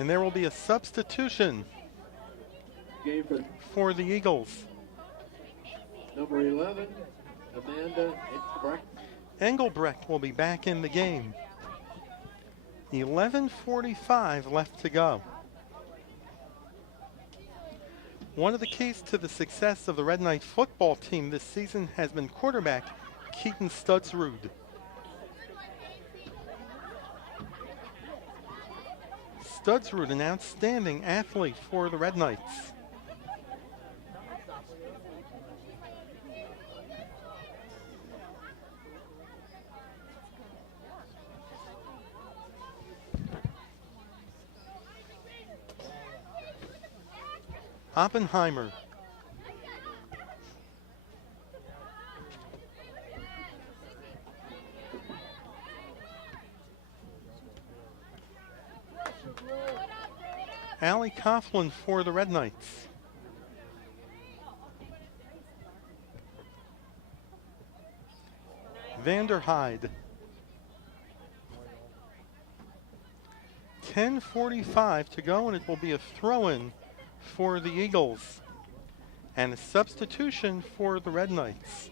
And there will be a substitution Game for for the Eagles. number 11, Amanda Engelbrecht. Engelbrecht will be back in the game. 11:45 left to go. One of the keys to the success of the Red Knight football team this season has been quarterback Keaton Studsrud. Studsrud, an outstanding athlete for the Red Knights. Oppenheimer. Allie Coughlin for the Red Knights. Vanderhyde. 10:45 to go, and it will be a throw-in for the Eagles and a substitution for the Red Knights.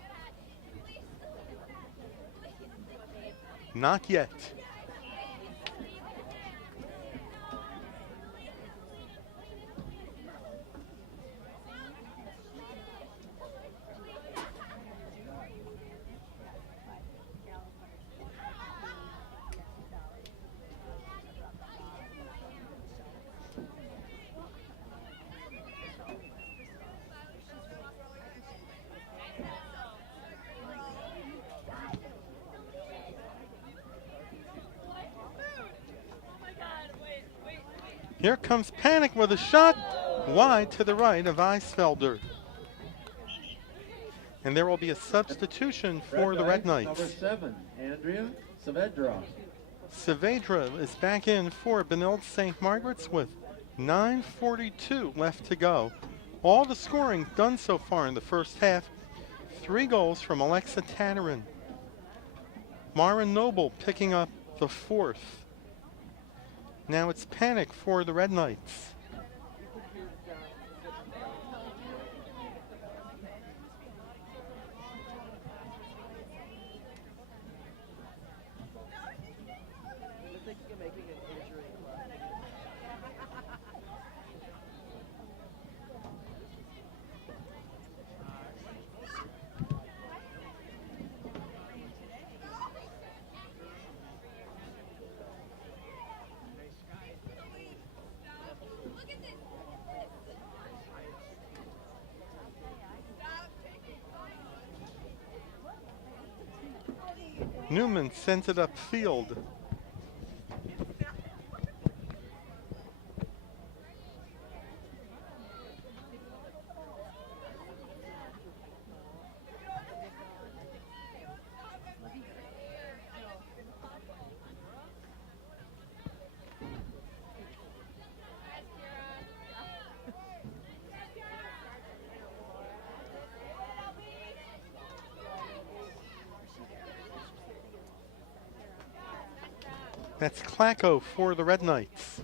Not yet. Here comes Panic with a shot wide to the right of Eisfelder. And there will be a substitution for the Red Knights. Number 7, Andrea Saavedra. Saavedra is back in for Benilde-St. Margaret's with 9:42 left to go. All the scoring done so far in the first half. 3 goals from Alexa Tannerin. Mara Noble picking up the 4th. Now it's Panic for the Red Knights. Newman sends it upfield. That's Clacko for the Red Knights.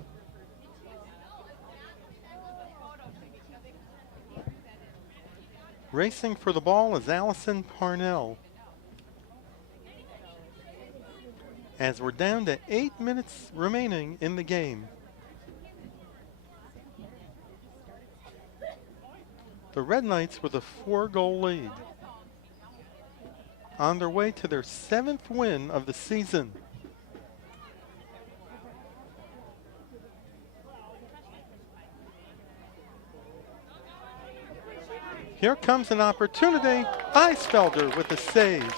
Racing for the ball is Allison Parnell. As we're down to 8 minutes remaining in the game. The Red Knights with a 4-goal lead. On their way to their 7th win of the season. Here comes an opportunity. Eisfelder with a save.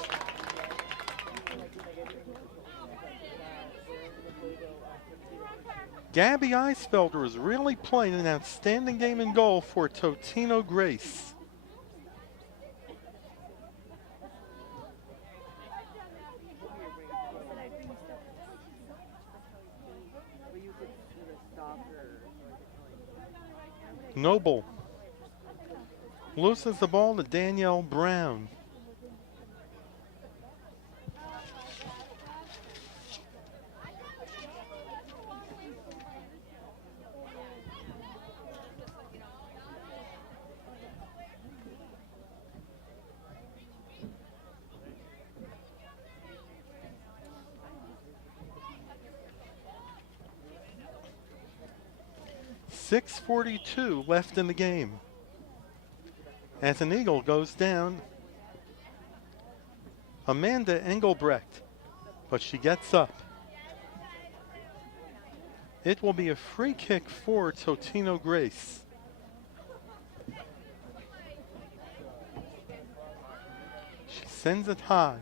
Gabby Eisfelder is really playing an outstanding game in goal for Totino-Grace. Noble loses the ball to Danielle Brown. 6:42 left in the game. As an Eagle goes down, Amanda Engelbrecht, but she gets up. It will be a free kick for Totino-Grace. She sends it high.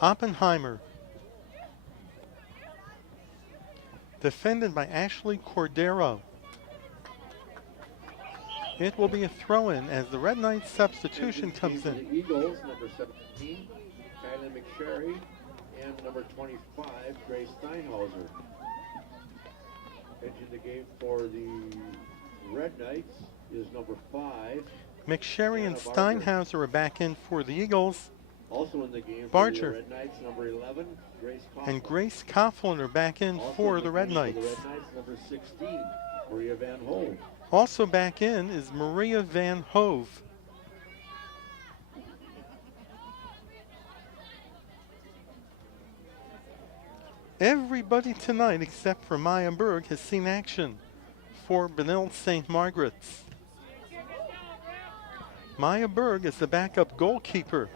Oppenheimer, defended by Ashley Cordero. It will be a throw-in as the Red Knights substitution comes in. The Eagles, number 17, Kylie McSherry, and number 25, Grace Steinhauser. Entering the game for the Red Knights is number 5. McSherry and Steinhauser are back in for the Eagles. Also in the game for Barger the Red Knights, number 11, Grace Coughlin. and Grace Coughlin are back in Also for in the Red game for Knights. the Red Knights, number 16, Maria Van Hove. Also back in is Maria Van Hove. Everybody tonight except for Maya Berg has seen action for Benilde-St. Margaret's. Maya Berg is the backup goalkeeper.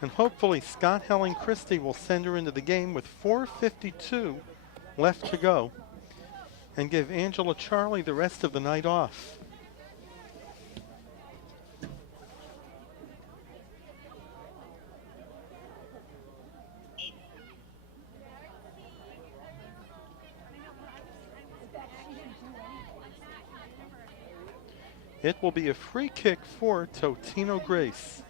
And hopefully Scott Helling Christie will send her into the game with 4:52 left to go and give Angela Charlie the rest of the night off. It will be a free kick for Totino-Grace.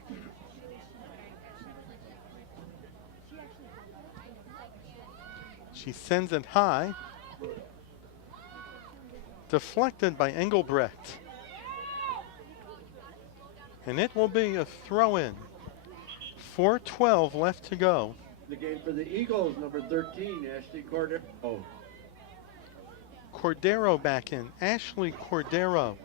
She sends it high. Deflected by Engelbrecht. And it will be a throw-in. 4:12 left to go. The game for the Eagles, number 13, Ashley Cordero. Oh, Cordero back in. Ashley Cordero.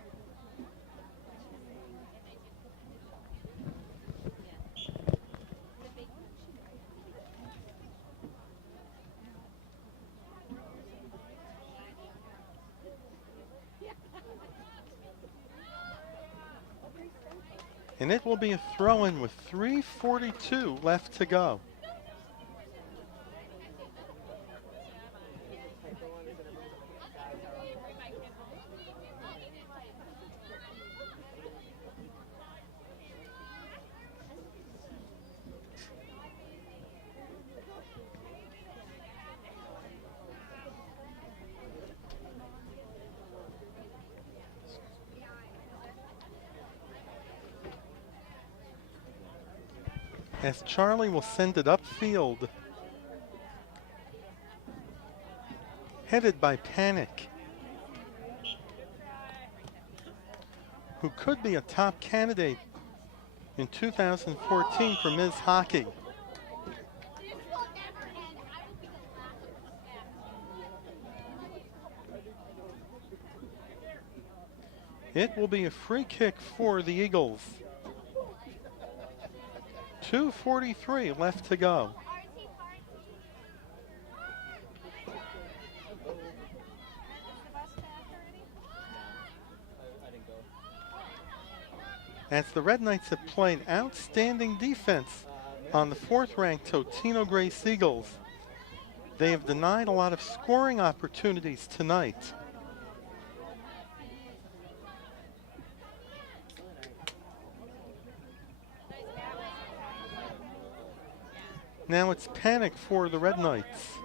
And it will be a throw-in with 3:42 left to go. As Charlie will send it upfield. Headed by Panic, who could be a top candidate in 2014 for Ms. Hockey. It will be a free kick for the Eagles. 2:43 left to go. As the Red Knights have played outstanding defense on the 4th-ranked Totino-Grace Eagles, they have denied a lot of scoring opportunities tonight. Now it's Panic for the Red Knights.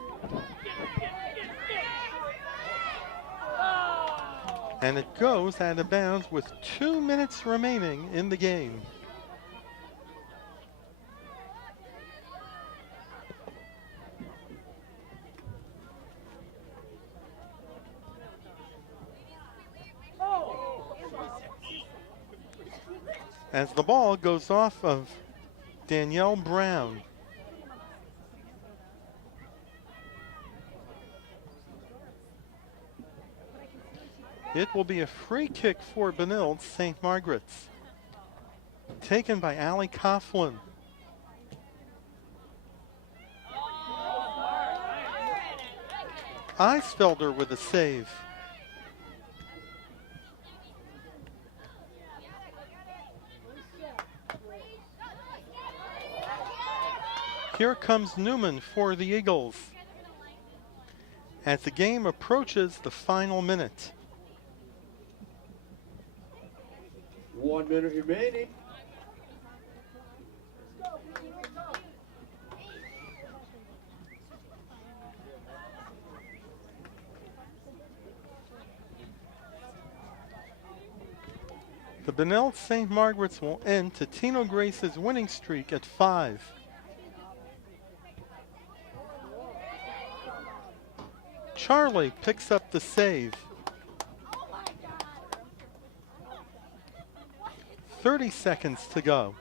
And it goes out of bounds with 2 minutes remaining in the game. As the ball goes off of Danielle Brown. It will be a free kick for Benilde-St. Margaret's. Taken by Allie Coughlin. Eisfelder with a save. Here comes Newman for the Eagles as the game approaches the final minute. 1 minute remaining. The Benilde-St. Margaret's will end Totino-Grace's winning streak at 5. Charlie picks up the save. 30 seconds to go.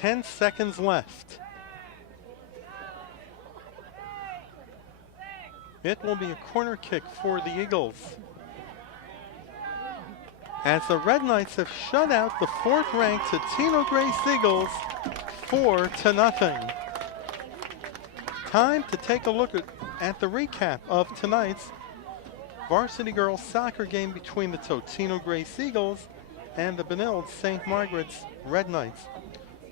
Ten seconds left. It will be a corner kick for the Eagles, as the Red Knights have shut out the 4th-ranked Totino-Grace Eagles 4-0. Time to take a look at the recap of tonight's varsity girls soccer game between the Totino-Grace Eagles and the Benilde-St. Margaret's Red Knights.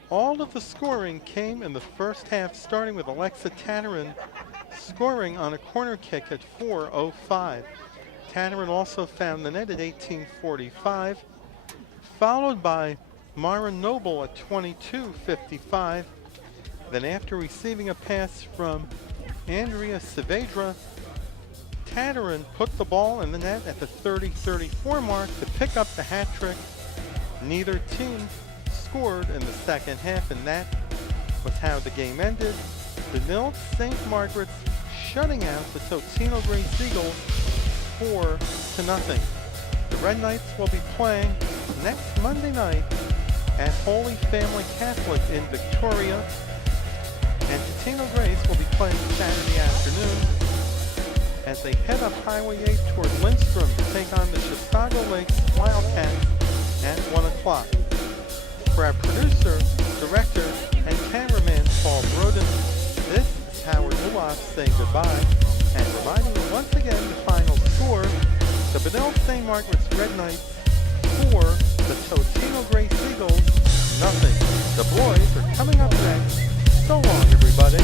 All of the scoring came in the first half, starting with Alexa Tatarin scoring on a corner kick at 4:05. Tatarin also found the net at 18:45, followed by Mara Noble at 22:55. Then after receiving a pass from Andrea Saavedra, Tatarin put the ball in the net at the 30-34 mark to pick up the hat trick. Neither team scored in the second half, and that was how the game ended. Benilde-St. Margaret's shutting out the Totino-Grace Eagles 4-0. The Red Knights will be playing next Monday night at Holy Family Catholic in Victoria, and Totino-Grace will be playing Saturday afternoon as they head up Highway 8 toward Lindstrom to take on the Chisago Lakes Wildcats at 1 o'clock. For our producer, director, and cameraman Paul Broden, this is Howard Luas saying goodbye and reminding you once again the final score: the Benilde-St. Margaret's Red Knights 4, the Totino-Grace Eagles 0. The boys are coming up next. So long, everybody.